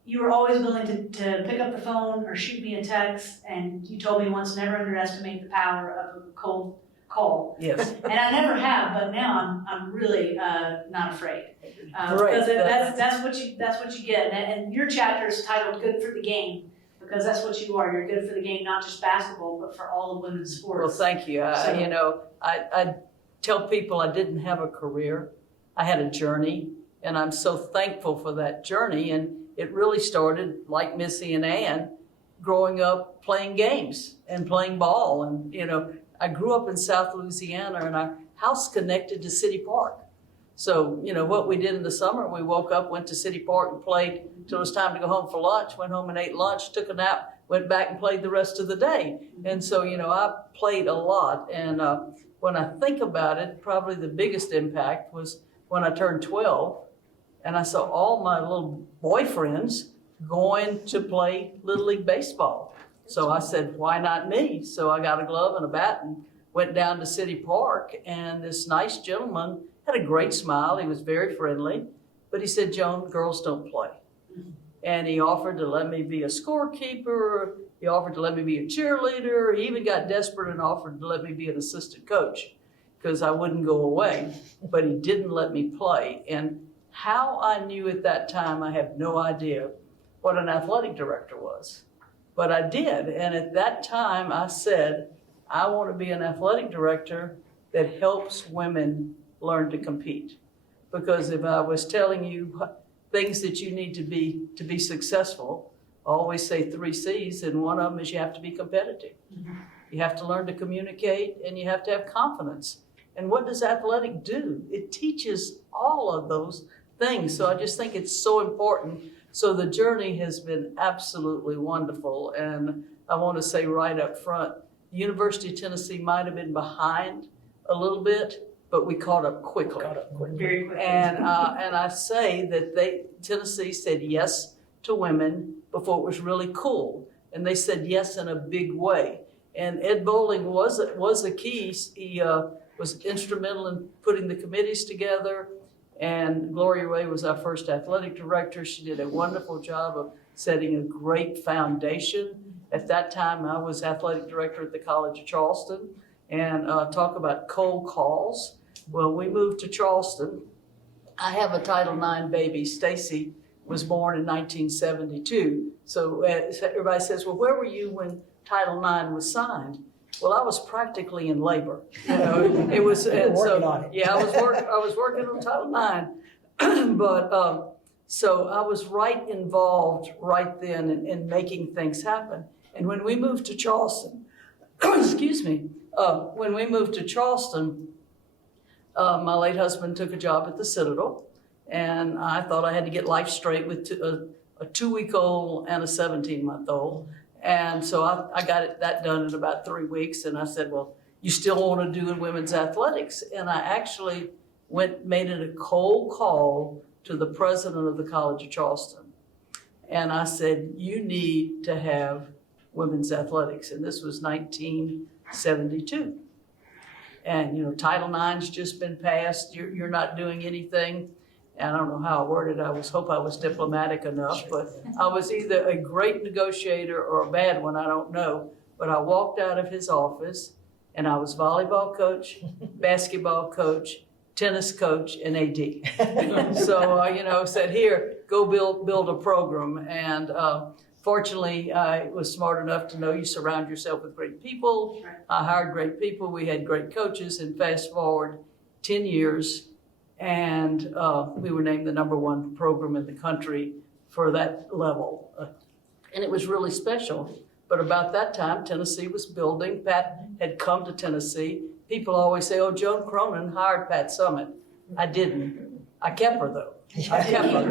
you were always willing to pick up the phone or shoot me a text, and you told me once, never underestimate the power of a cold call. Yes. And I never have, but now I'm really not afraid. Great. Because that's what you get. And your chapter is titled "Good for the Game," because that's what you are. You're good for the game, not just basketball, but for all of women's sports. Well, thank you. I tell people I didn't have a career. I had a journey, and I'm so thankful for that journey. And it really started, like Missy and Ann, growing up playing games and playing ball. And, I grew up in South Louisiana, and our house connected to City Park. So, what we did in the summer, we woke up, went to City Park and played till it was time to go home for lunch, went home and ate lunch, took a nap, went back and played the rest of the day. And so, I played a lot. And when I think about it, probably the biggest impact was when I turned 12 and I saw all my little boyfriends going to play Little League Baseball. So I said, why not me? So I got a glove and a bat and went down to City Park, and this nice gentleman had a great smile. He was very friendly, but he said, Joan, girls don't play. And he offered to let me be a scorekeeper. He offered to let me be a cheerleader. He even got desperate and offered to let me be an assistant coach because I wouldn't go away, but he didn't let me play. And how I knew at that time, I have no idea what an athletic director was, but I did. And at that time I said, I want to be an athletic director that helps women learn to compete. Because if I was telling you things that you need to be successful, I always say 3 C's, and one of them is you have to be competitive. You have to learn to communicate, and you have to have confidence. And what does athletic do? It teaches all of those things. So I just think it's so important. So the journey has been absolutely wonderful. And I want to say right up front, University of Tennessee might have been behind a little bit, but we caught up quickly. Very quickly. And I say that Tennessee said yes to women before it was really cool. And they said yes in a big way. And Ed Bowling was a key. He was instrumental in putting the committees together. And Gloria Ray was our first athletic director. She did a wonderful job of setting a great foundation. At that time, I was athletic director at the College of Charleston. And talk about cold calls. Well, we moved to Charleston. I have a Title IX baby. Stacy was born in 1972. So everybody says, well, where were you when Title IX was signed? Well, I was practically in labor. It was working on it. Yeah, I was working on Title IX, but so I was right involved right then in making things happen. And when we moved to Charleston, excuse me, when we moved to Charleston, my late husband took a job at the Citadel, and I thought I had to get life straight with a 2-week-old and a 17-month-old. And so I got that done in about 3 weeks, and I said, well, you still want to do in women's athletics? And I actually made it a cold call to the president of the College of Charleston. And I said, you need to have women's athletics. And this was 1972. And, Title IX's just been passed. You're not doing anything. And I don't know how I worded it. Hope I was diplomatic enough, but I was either a great negotiator or a bad one, I don't know. But I walked out of his office and I was volleyball coach, basketball coach, tennis coach, and AD. So, said, here, go build a program. And fortunately, I was smart enough to know you surround yourself with great people. I hired great people. We had great coaches. And fast forward 10 years, and we were named the #1 program in the country for that level. And it was really special. But about that time, Tennessee was building. Pat had come to Tennessee. People always say, oh, Joan Cronin hired Pat Summit. I didn't. I kept her, though. I kept her.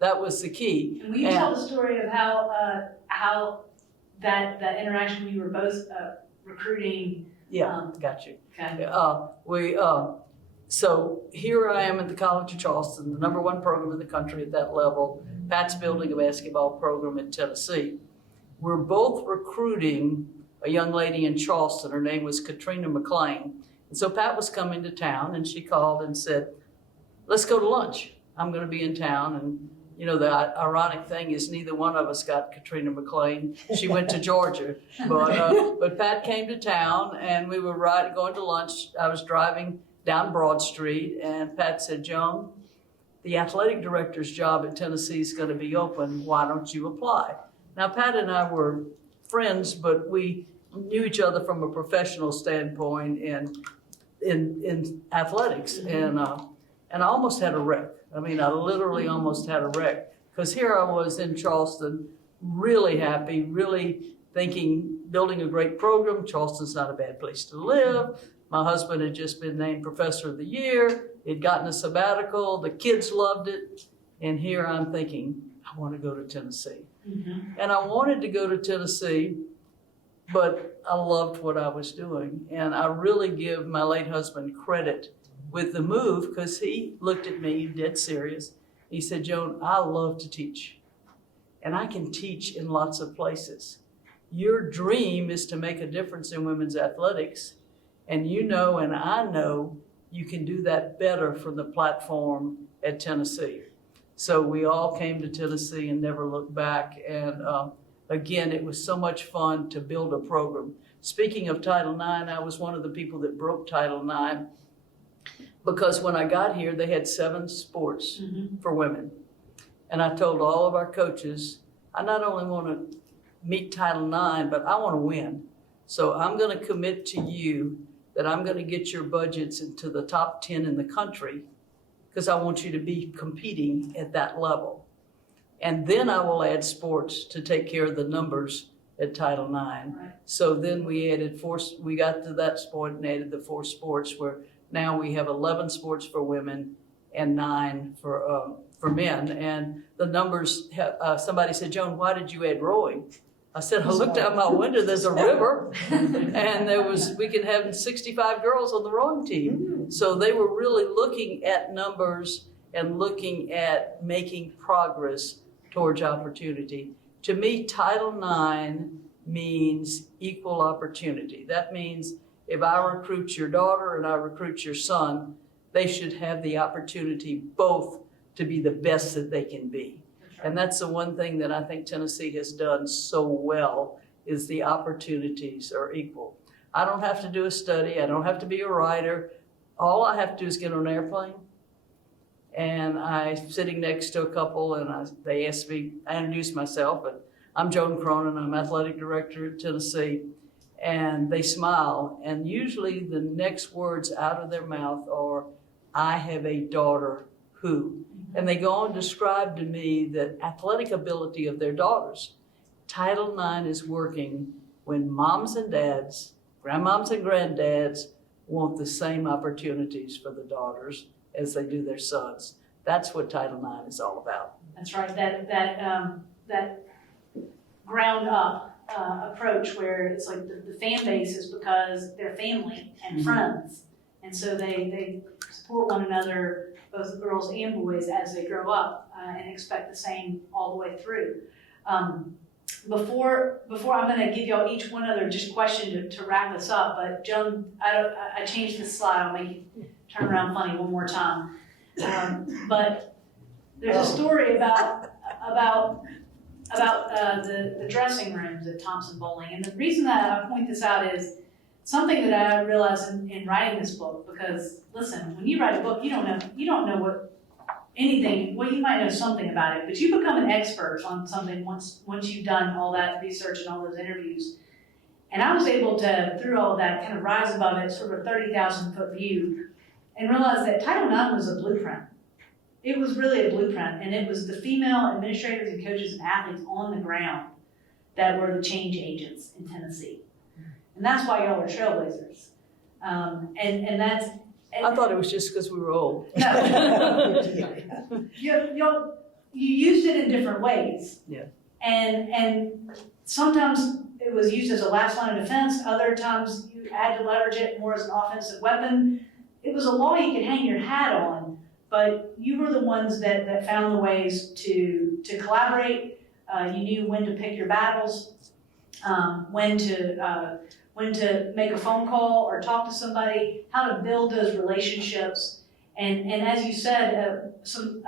That was the key. And will you tell the story of how that interaction, you were both recruiting? Yeah, got you. Okay. So here I am at the College of Charleston, the #1 program in the country at that level. Pat's building a basketball program in Tennessee. We're both recruiting a young lady in Charleston. Her name was Katrina McLean. And so Pat was coming to town, and she called and said, let's go to lunch. I'm going to be in town. And, the ironic thing is neither one of us got Katrina McLean. She went to Georgia. But Pat came to town, and we were going to lunch. I was driving down Broad Street, and Pat said, Joan, the athletic director's job at Tennessee is going to be open. Why don't you apply? Now, Pat and I were friends, but we knew each other from a professional standpoint in athletics. And I almost had a wreck. I literally almost had a wreck. Because here I was in Charleston, really happy, really thinking, building a great program. Charleston's not a bad place to live. My husband had just been named Professor of the Year. He'd gotten a sabbatical. The kids loved it. And here I'm thinking, I want to go to Tennessee. Mm-hmm. And I wanted to go to Tennessee, but I loved what I was doing. And I really give my late husband credit with the move, because he looked at me dead serious. He said, Joan, I love to teach. And I can teach in lots of places. Your dream is to make a difference in women's athletics. And you know, and I know, you can do that better from the platform at Tennessee. So we all came to Tennessee and never looked back. And again, it was so much fun to build a program. Speaking of Title IX, I was one of the people that broke Title IX, because when I got here, they had 7 sports for women. And I told all of our coaches, I not only want to meet Title IX, but I want to win. So I'm going to commit to you that I'm going to get your budgets into the top 10 in the country, because I want you to be competing at that level. And then I will add sports to take care of the numbers at Title IX. Right. So then we added we got to that point and added the 4 sports, where now we have 11 sports for women and 9 for men. And the numbers, somebody said, Joan, why did you add rowing? I said, I looked out my window, there's a river, and we can have 65 girls on the rowing team. So they were really looking at numbers and looking at making progress towards opportunity. To me, Title IX means equal opportunity. That means if I recruit your daughter and I recruit your son, they should have the opportunity both to be the best that they can be. And that's the one thing that I think Tennessee has done so well, is the opportunities are equal. I don't have to do a study. I don't have to be a writer. All I have to do is get on an airplane. And I'm sitting next to a couple, and they asked me, I introduced myself, and I'm Joan Cronin. I'm athletic director at Tennessee. And they smile. And usually the next words out of their mouth are, I have a daughter who. And they go on to describe to me the athletic ability of their daughters. Title IX is working when moms and dads, grandmoms and granddads want the same opportunities for the daughters as they do their sons. That's what Title IX is all about. That's right. That ground up approach, where it's like the fan base is because they're family and friends, and so they support one another, both girls and boys, as they grow up, and expect the same all the way through. Before I'm going to give y'all each one other just question to wrap us up, but Joan, I changed the slide. I'll make you turn around funny one more time. But there's a story about the dressing rooms at Thompson Bowling, and the reason that I point this out is something that I realized in writing this book. Because listen, when you write a book, you don't know well, you might know something about it, but you become an expert on something once you've done all that research and all those interviews. And I was able to, through all of that, kind of rise above it, sort of a 30,000-foot view, and realize that Title IX was a blueprint. It was really a blueprint, and it was the female administrators and coaches and athletes on the ground that were the change agents in Tennessee. And that's why y'all are trailblazers. And that's... I thought it was just because we were old. No. You used it in different ways. Yeah. And sometimes it was used as a last line of defense. Other times you had to leverage it more as an offensive weapon. It was a law you could hang your hat on, but you were the ones that found the ways to collaborate. You knew when to pick your battles, when to make a phone call or talk to somebody, how to build those relationships. And as you said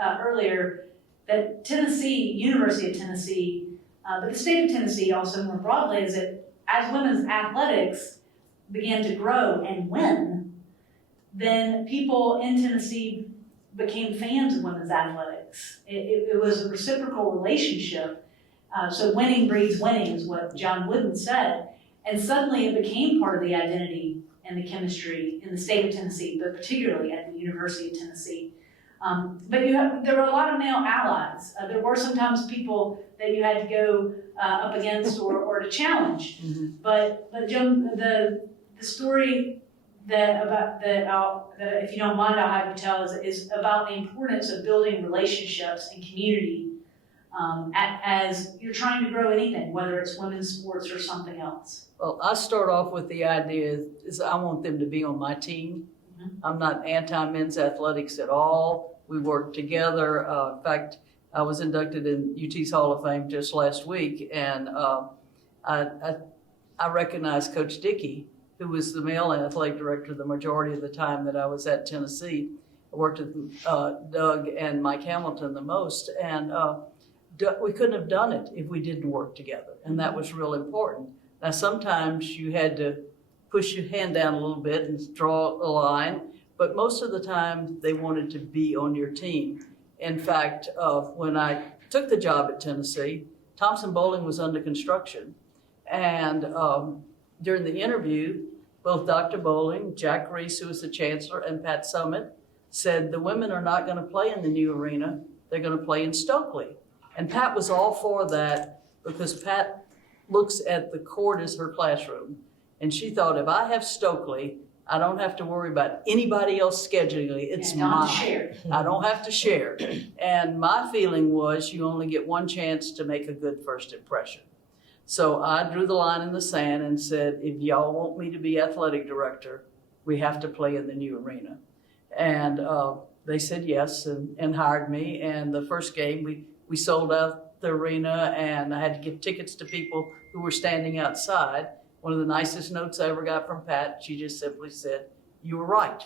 earlier, that Tennessee, University of Tennessee, but the state of Tennessee also more broadly, is that as women's athletics began to grow and win, then people in Tennessee became fans of women's athletics. It was a reciprocal relationship. So winning breeds winning is what John Wooden said. And suddenly it became part of the identity and the chemistry in the state of Tennessee, but particularly at the University of Tennessee. But there were a lot of male allies. There were sometimes people that you had to go up against or to challenge. Mm-hmm. But Joan, the story that if you don't mind, I'll have you tell is about the importance of building relationships and community as you're trying to grow anything, whether it's women's sports or something else. Well, I start off with the idea is I want them to be on my team. I'm not anti-men's athletics at all. We work together. In fact, I was inducted in UT's Hall of Fame just last week, and I recognized Coach Dickey, who was the male athletic director the majority of the time that I was at Tennessee. I worked with Doug and Mike Hamilton the most, and we couldn't have done it if we didn't work together, and that was real important. Now, sometimes you had to push your hand down a little bit and draw a line, but most of the time they wanted to be on your team. In fact, when I took the job at Tennessee, Thompson Bowling was under construction, and during the interview, both Dr. Bowling, Jack Reese, who was the chancellor, and Pat Summitt said the women are not going to play in the new arena, they're going to play in Stokely. And Pat was all for that because Pat looks at the court as her classroom. And she thought, if I have Stokely, I don't have to worry about anybody else scheduling it. It's mine. I don't have to share. And my feeling was you only get one chance to make a good first impression. So I drew the line in the sand and said, if y'all want me to be athletic director, we have to play in the new arena. And they said yes and hired me. And the first game, we sold out the arena, and I had to give tickets to people who were standing outside. One of the nicest notes I ever got from Pat, she just simply said, "You were right."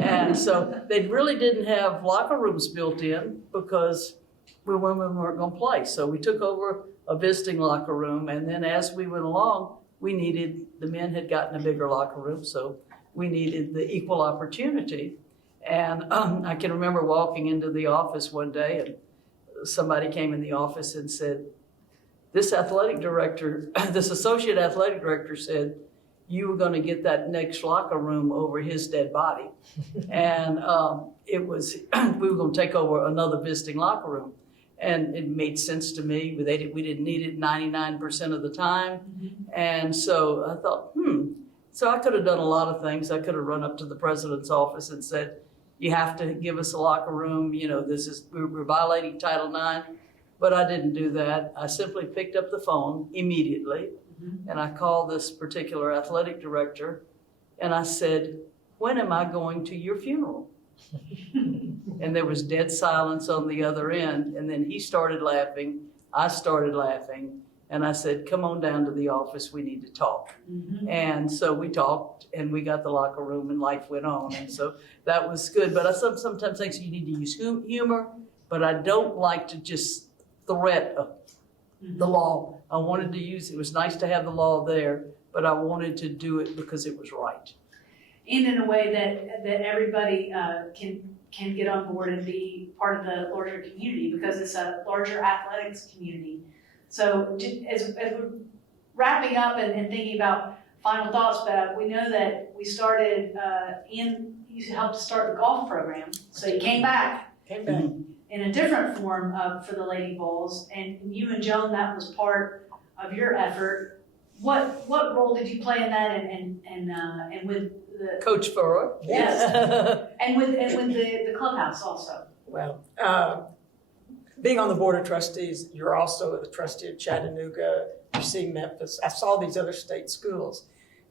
And so they really didn't have locker rooms built in because women weren't going to play. So we took over a visiting locker room, and then as we went along, the men had gotten a bigger locker room, so we needed the equal opportunity. And I can remember walking into the office one day, and somebody came in the office and said, this associate athletic director said, you were going to get that next locker room over his dead body. And we were going to take over another visiting locker room. And it made sense to me. We didn't need it 99% of the time. And so I thought, So I could have done a lot of things. I could have run up to the president's office and said, you have to give us a locker room. We're violating Title IX. But I didn't do that. I simply picked up the phone immediately, and I called this particular athletic director, and I said, when am I going to your funeral? And there was dead silence on the other end, and then he started laughing, I started laughing, and I said, come on down to the office, we need to talk. And so we talked, and we got the locker room, and life went on, and so that was good. But I sometimes think you need to use humor, but I don't like to just threat of the law. I wanted to use it. It was nice to have the law there, but I wanted to do it because it was right. And in a way that everybody can get on board and be part of the larger community, because it's a larger athletics community. So as we're wrapping up and thinking about final thoughts, but we know that we started you helped to start the golf program. So you came back. In a different form for the Lady Bulls, and you and Joan, that was part of your effort. What role did you play in that, and with the Coach Furrow? Yes, and with the clubhouse also. Well, being on the board of trustees, you're also the trustee of Chattanooga. You see Memphis. I saw these other state schools,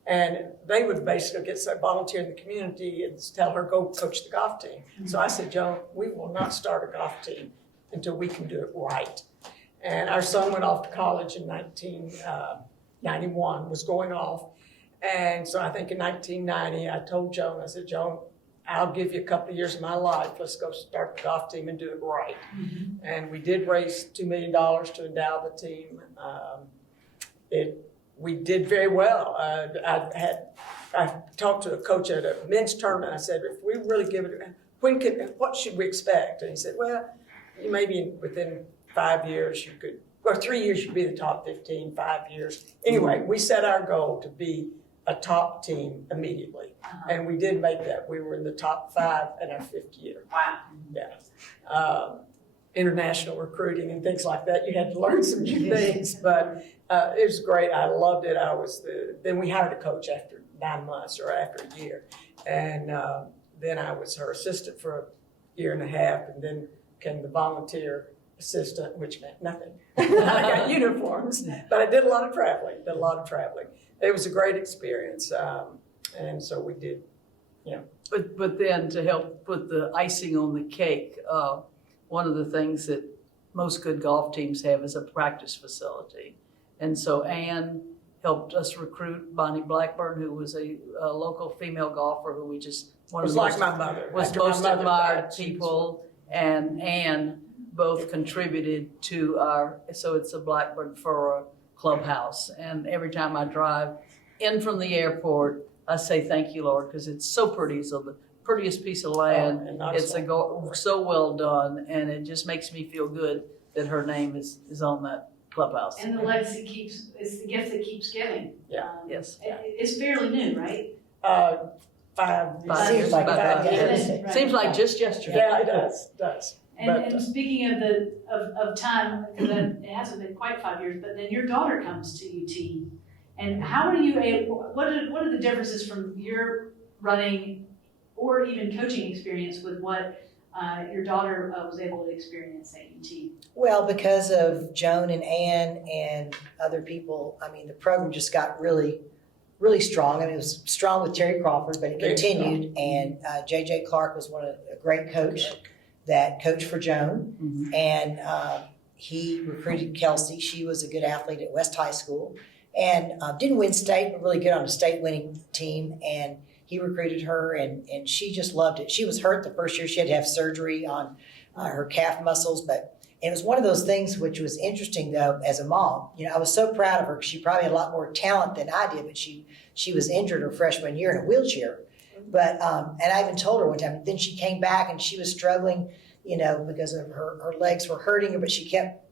and they would basically get some volunteer in the community and tell her, go coach the golf team. So I said, Joan, we will not start a golf team until we can do it right. And our son went off to college in 1991, was going off. And so I think in 1990, I told Joan, I said, Joan, I'll give you a couple of years of my life. Let's go start the golf team and do it right. And we did raise $2 million to endow the team. We did very well. I talked to a coach at a men's tournament. I said, if we really give it, what should we expect? And he said, well, maybe within 5 years you could, or 3 years you'd be the top 15, 5 years. Anyway, we set our goal to be a top team immediately. And we did make that. We were in the top 5 in our 5th year. Wow. Yeah. International recruiting and things like that. You had to learn some new things, but it was great. I loved it. Then we hired a coach after 9 months or after a year. And then I was her assistant for a year and a half, and then became the volunteer assistant, which meant nothing. I got uniforms, but I did a lot of traveling, It was a great experience. And so we did, But then to help put the icing on the cake, one of the things that most good golf teams have is a practice facility. And so Ann helped us recruit Bonnie Blackburn, who was a local female golfer who we just, one of was the like most, my mother. was After my most mother admired died, she was- people, and Ann both contributed to our, so it's a Blackburn Furrow Clubhouse. And every time I drive in from the airport, I say, thank you, Lord, because it's so pretty. So the prettiest piece of land. and nice It's one. so well done, and it just makes me feel good that her name is on that clubhouse. And the legacy it's the gift that keeps giving. Yeah. Yes. It's fairly new, right? 5 5 Seems like about five that. years. Right. Seems like just yesterday. Yeah, it does. And But, speaking of time, because it hasn't been quite 5 years, but then your daughter comes to UT. And how are you able, what are the differences from your running or even coaching experience with what your daughter was able to experience at UT? Well, because of Joan and Ann and other people, I mean, the program just got really, really strong. I mean, it was strong with Terry Crawford, but it Very continued. And J.J. Clark was a great coach that coached for Joan. Mhm. And he recruited Kelsey. She was a good athlete at West High School and didn't win state, but really good on a state winning team. And he recruited her, and she just loved it. She was hurt the first year. She had to have surgery on her calf muscles, but it was one of those things which was interesting, though, as a mom. You know, I was so proud of her because she probably had a lot more talent than I did, but she was injured her freshman year in a wheelchair. But, and I even told her one time, then she came back and she was struggling, you know, because of her legs were hurting her, but she kept,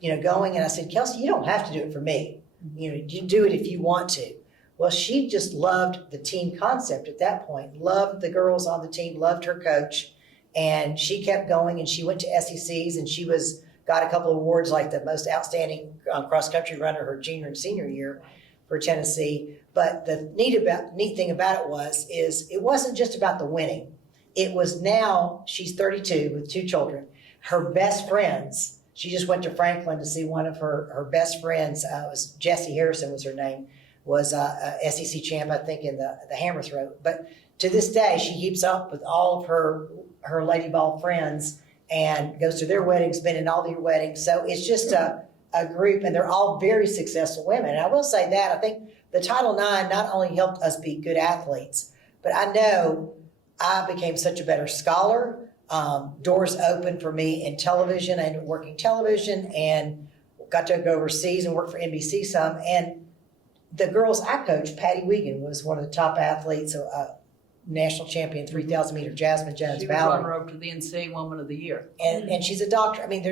you know, going. And I said, Kelsey, you don't have to do it for me. You know, you do it if you want to. Well, she just loved the team concept at that point, loved the girls on the team, loved her coach. And she kept going, and she went to SECs, and she got a couple of awards like the most outstanding cross-country runner her junior and senior year for Tennessee. But the neat thing about it is it wasn't just about the winning. It was now, she's 32 with 2 children. Her best friends, she just went to Franklin to see one of her best friends, was Jessie Harrison was her name, was a SEC champ, I think, in the hammer throw. But to this day, she keeps up with all of her Lady Ball friends and goes to their weddings, been in all their weddings. So it's just a group, and they're all very successful women. And I will say that, I think the Title IX not only helped us be good athletes, but I know I became such a better scholar. Doors opened for me in television. I ended up working television and got to go overseas and work for NBC some. And the girls I coached, Patty Wiegand was one of the top athletes, national champion 3,000 meter, Jasmine Jones She was Valerie. runner-up to the NCAA Woman of the Year. And she's a doctor. I mean,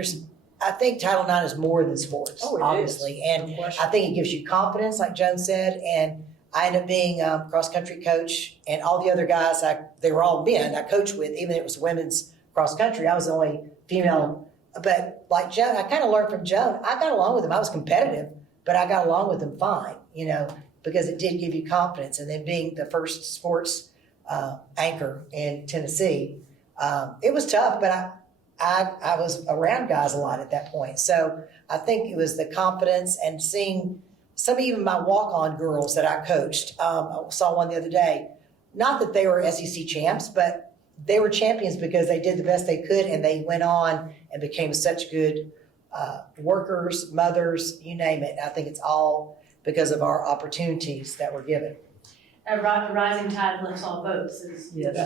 I think Title IX is more than sports, Oh, it is. obviously. And No question. I think it gives you confidence, like Joan said. And I ended up being a cross-country coach, and all the other guys, they were all men I coached with, even if it was women's cross-country. I was the only female. But like Joan, I kind of learned from Joan. I got along with them. I was competitive, but I got along with them fine, you know, because it did give you confidence. And then being the first sports anchor in Tennessee, it was tough, but I was around guys a lot at that point. So I think it was the confidence and seeing some, even my walk-on girls that I coached. I saw one the other day. Not that they were SEC champs, but they were champions because they did the best they could, and they went on and became such good workers, mothers, you name it. I think it's all because of our opportunities that were given. A rising tide lifts all boats. Yes.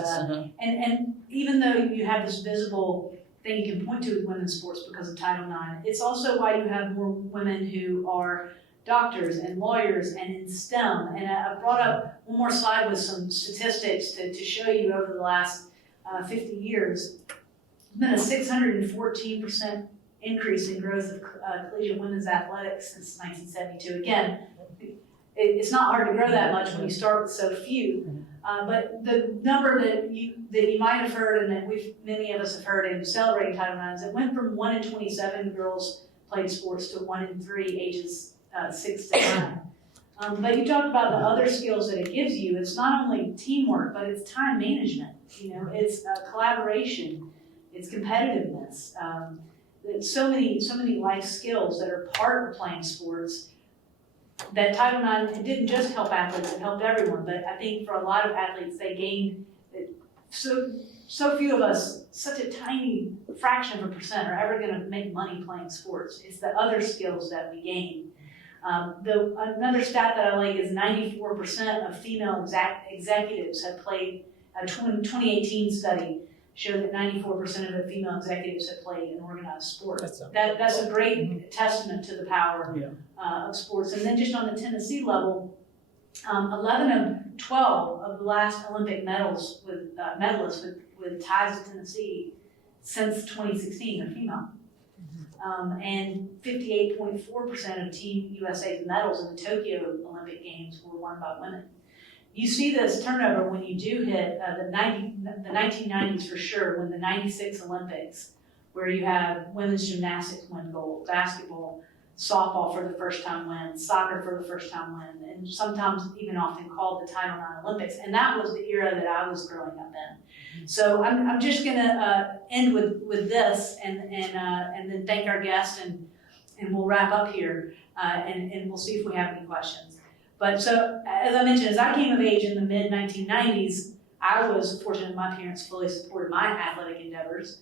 And even though you have this visible thing you can point to with women's sports because of Title IX, it's also why you have more women who are doctors and lawyers and in STEM. And I brought up one more slide with some statistics to show you over the last 50 years. There's been a 614% increase in growth of collegiate women's athletics since 1972. Again, it's not hard to grow that much when you start with so few. But the number that you might have heard, and that many of us have heard in celebrating Title IX, it went from 1 in 27 girls played sports to 1 in 3 ages 6 to But you talked about the other skills that it gives you. It's not only teamwork, but it's time management. It's collaboration, it's competitiveness. It's so many life skills that are part of playing sports that Title IX didn't just help athletes, it helped everyone. But I think for a lot of athletes, they gained so few of us, such a tiny fraction of a percent are ever going to make money playing sports. It's the other skills that we gain. Another stat that I like is 94% of female executives have played. A 2018 study showed that 94% of the female executives have played in organized sport. That's a great testament to the power of sports. And then just on the Tennessee level, 11 of 12 of the last Olympic medalists with ties to Tennessee since 2016 are female. And 58.4% of Team USA's medals in the Tokyo Olympic Games were won by women. You see this turnover when you do hit the 1990s for sure, when the 96 Olympics, where you have women's gymnastics win gold, basketball, softball for the first time win, soccer for the first time win, and sometimes even often called the Title IX Olympics. And that was the era that I was growing up in. So I'm just going to end with this and then thank our guest, and we'll wrap up here, and we'll see if we have any questions. But so, as I mentioned, as I came of age in the mid-1990s, I was fortunate my parents fully supported my athletic endeavors.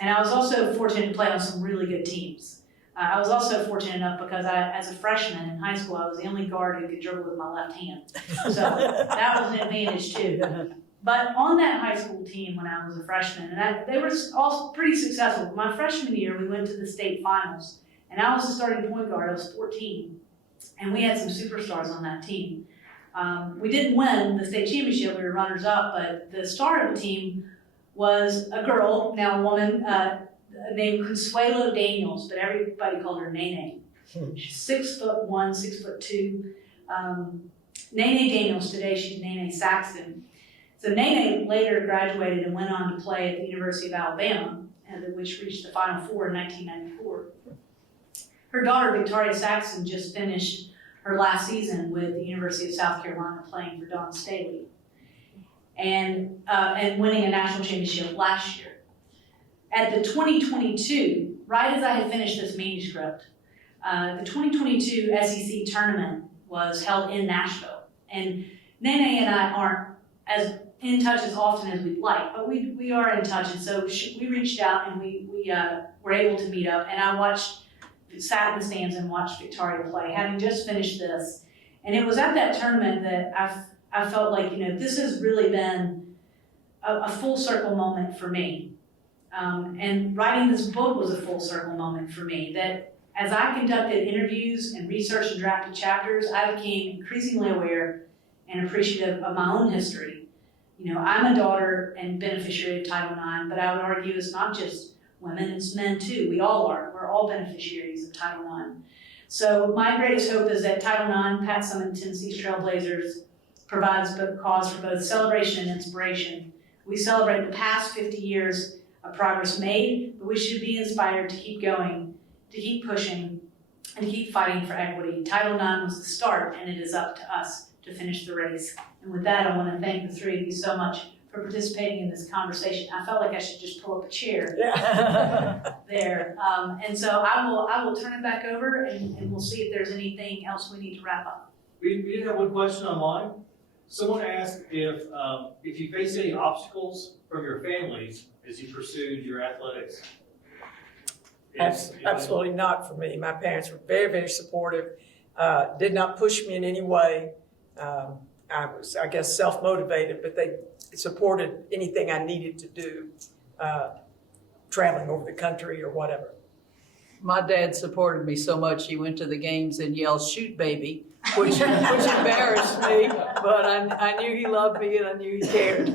And I was also fortunate to play on some really good teams. I was also fortunate enough because as a freshman in high school, I was the only guard who could dribble with my left hand. So that was an advantage too. But on that high school team when I was a freshman, and they were all pretty successful. My freshman year, we went to the state finals, and I was the starting point guard. I was 14. And we had some superstars on that team. We didn't win the state championship, we were runners-up, but the star of the team was a girl, now a woman, named Consuelo Daniels, but everybody called her Nene. She's 6'1", 6'2". Nene Daniels, today she's Nene Saxton. So Nene later graduated and went on to play at the University of Alabama, which reached the Final Four in 1994. Her daughter, Victoria Saxton, just finished her last season with the University of South Carolina playing for Dawn Staley and winning a national championship last year. At the 2022, right as I had finished this manuscript, the 2022 SEC tournament was held in Nashville. And Nene and I aren't as in touch as often as we'd like, but we are in touch. And so we reached out and we were able to meet up, and I sat in the stands and watched Victoria play, having just finished this. And it was at that tournament that I felt like, this has really been a full circle moment for me. And writing this book was a full circle moment for me, that as I conducted interviews and researched and drafted chapters, I became increasingly aware and appreciative of my own history. I'm a daughter and beneficiary of Title IX, but I would argue it's not just women, it's men too. We all are. We're all beneficiaries of Title IX. So my greatest hope is that Title IX, Pat Summitt, Tennessee's Trailblazers, provides a cause for both celebration and inspiration. We celebrate the past 50 years of progress made, but we should be inspired to keep going, to keep pushing, and to keep fighting for equity. Title IX was the start, and it is up to us to finish the race. And with that, I want to thank the three of you so much for participating in this conversation. I felt like I should just pull up a chair there. And so I will turn it back over, and we'll see if there's anything else we need to wrap up. We did have one question online. Someone asked if you faced any obstacles from your families as you pursued your athletics. Absolutely not for me. My parents were very, very supportive, did not push me in any way. I was, I guess, self-motivated, but they supported anything I needed to do, traveling over the country or whatever. My dad supported me so much, he went to the games and yelled, "Shoot, baby," which embarrassed me, but I knew he loved me and I knew he cared.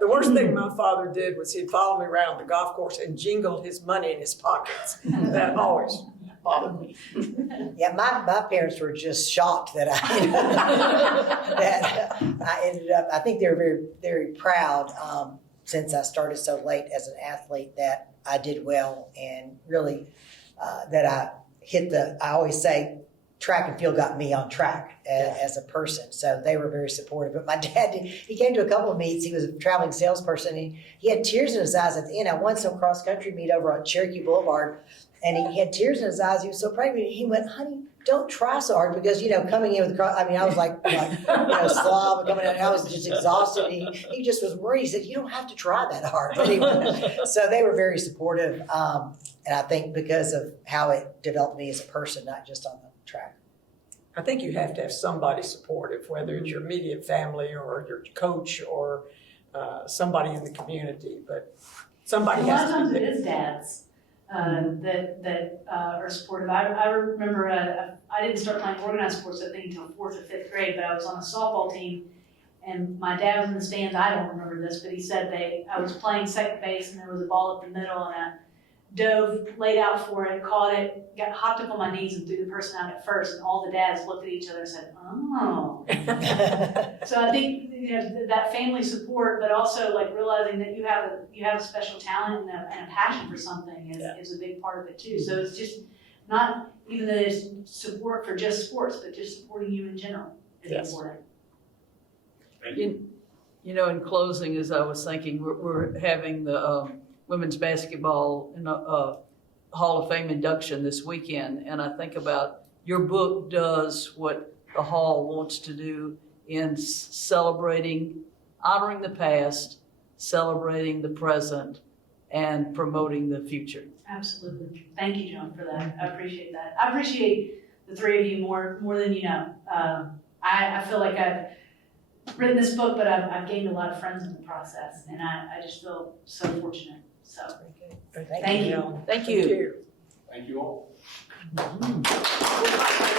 The worst thing my father did was he'd follow me around the golf course and jingled his money in his pockets. That always bothered me. Yeah, my parents were just shocked that I ended up, I think they were very, very proud since I started so late as an athlete that I did well, and really that I hit I always say, track and field got me on track as a person. So they were very supportive. But my dad, he came to a couple of meets. He was a traveling salesperson. He had tears in his eyes at the end. I won some cross country meet over on Cherokee Boulevard, and he had tears in his eyes. He was so proud of me. He went, honey, don't try so hard, because, coming in with, I was like slob coming in, I was just exhausted. He just was worried. He said, you don't have to try that hard. Anyway, so they were very supportive. And I think because of how it developed me as a person, not just on the track. I think you have to have somebody supportive, whether it's your immediate family or your coach or somebody in the community, but somebody A lot has of to times be it there. is dads that are supportive. I remember I didn't start playing organized sports, I think, until 4th or 5th grade, but I was on a softball team, and my dad was in the stands. I don't remember this, but he said I was playing second base, and there was a ball up the middle, and I dove, laid out for it, caught it, hopped up on my knees and threw the person out at first, and all the dads looked at each other and said, oh. So I think that family support, but also like realizing that you have a special talent and a passion for something is a big part of it too. So it's just not even that it's support for just sports, but just supporting you in general is important. In closing, as I was thinking, we're having the women's basketball Hall of Fame induction this weekend, and I think about your book does what the Hall wants to do in celebrating, honoring the past, celebrating the present, and promoting the future. Absolutely. Thank you, Joan, for that. I appreciate that. I appreciate the three of you more than you know. I feel like I've written this book, but I've gained a lot of friends in the process, and I just feel so fortunate. So Thank thank you. Thank you. Thank you all. Mm.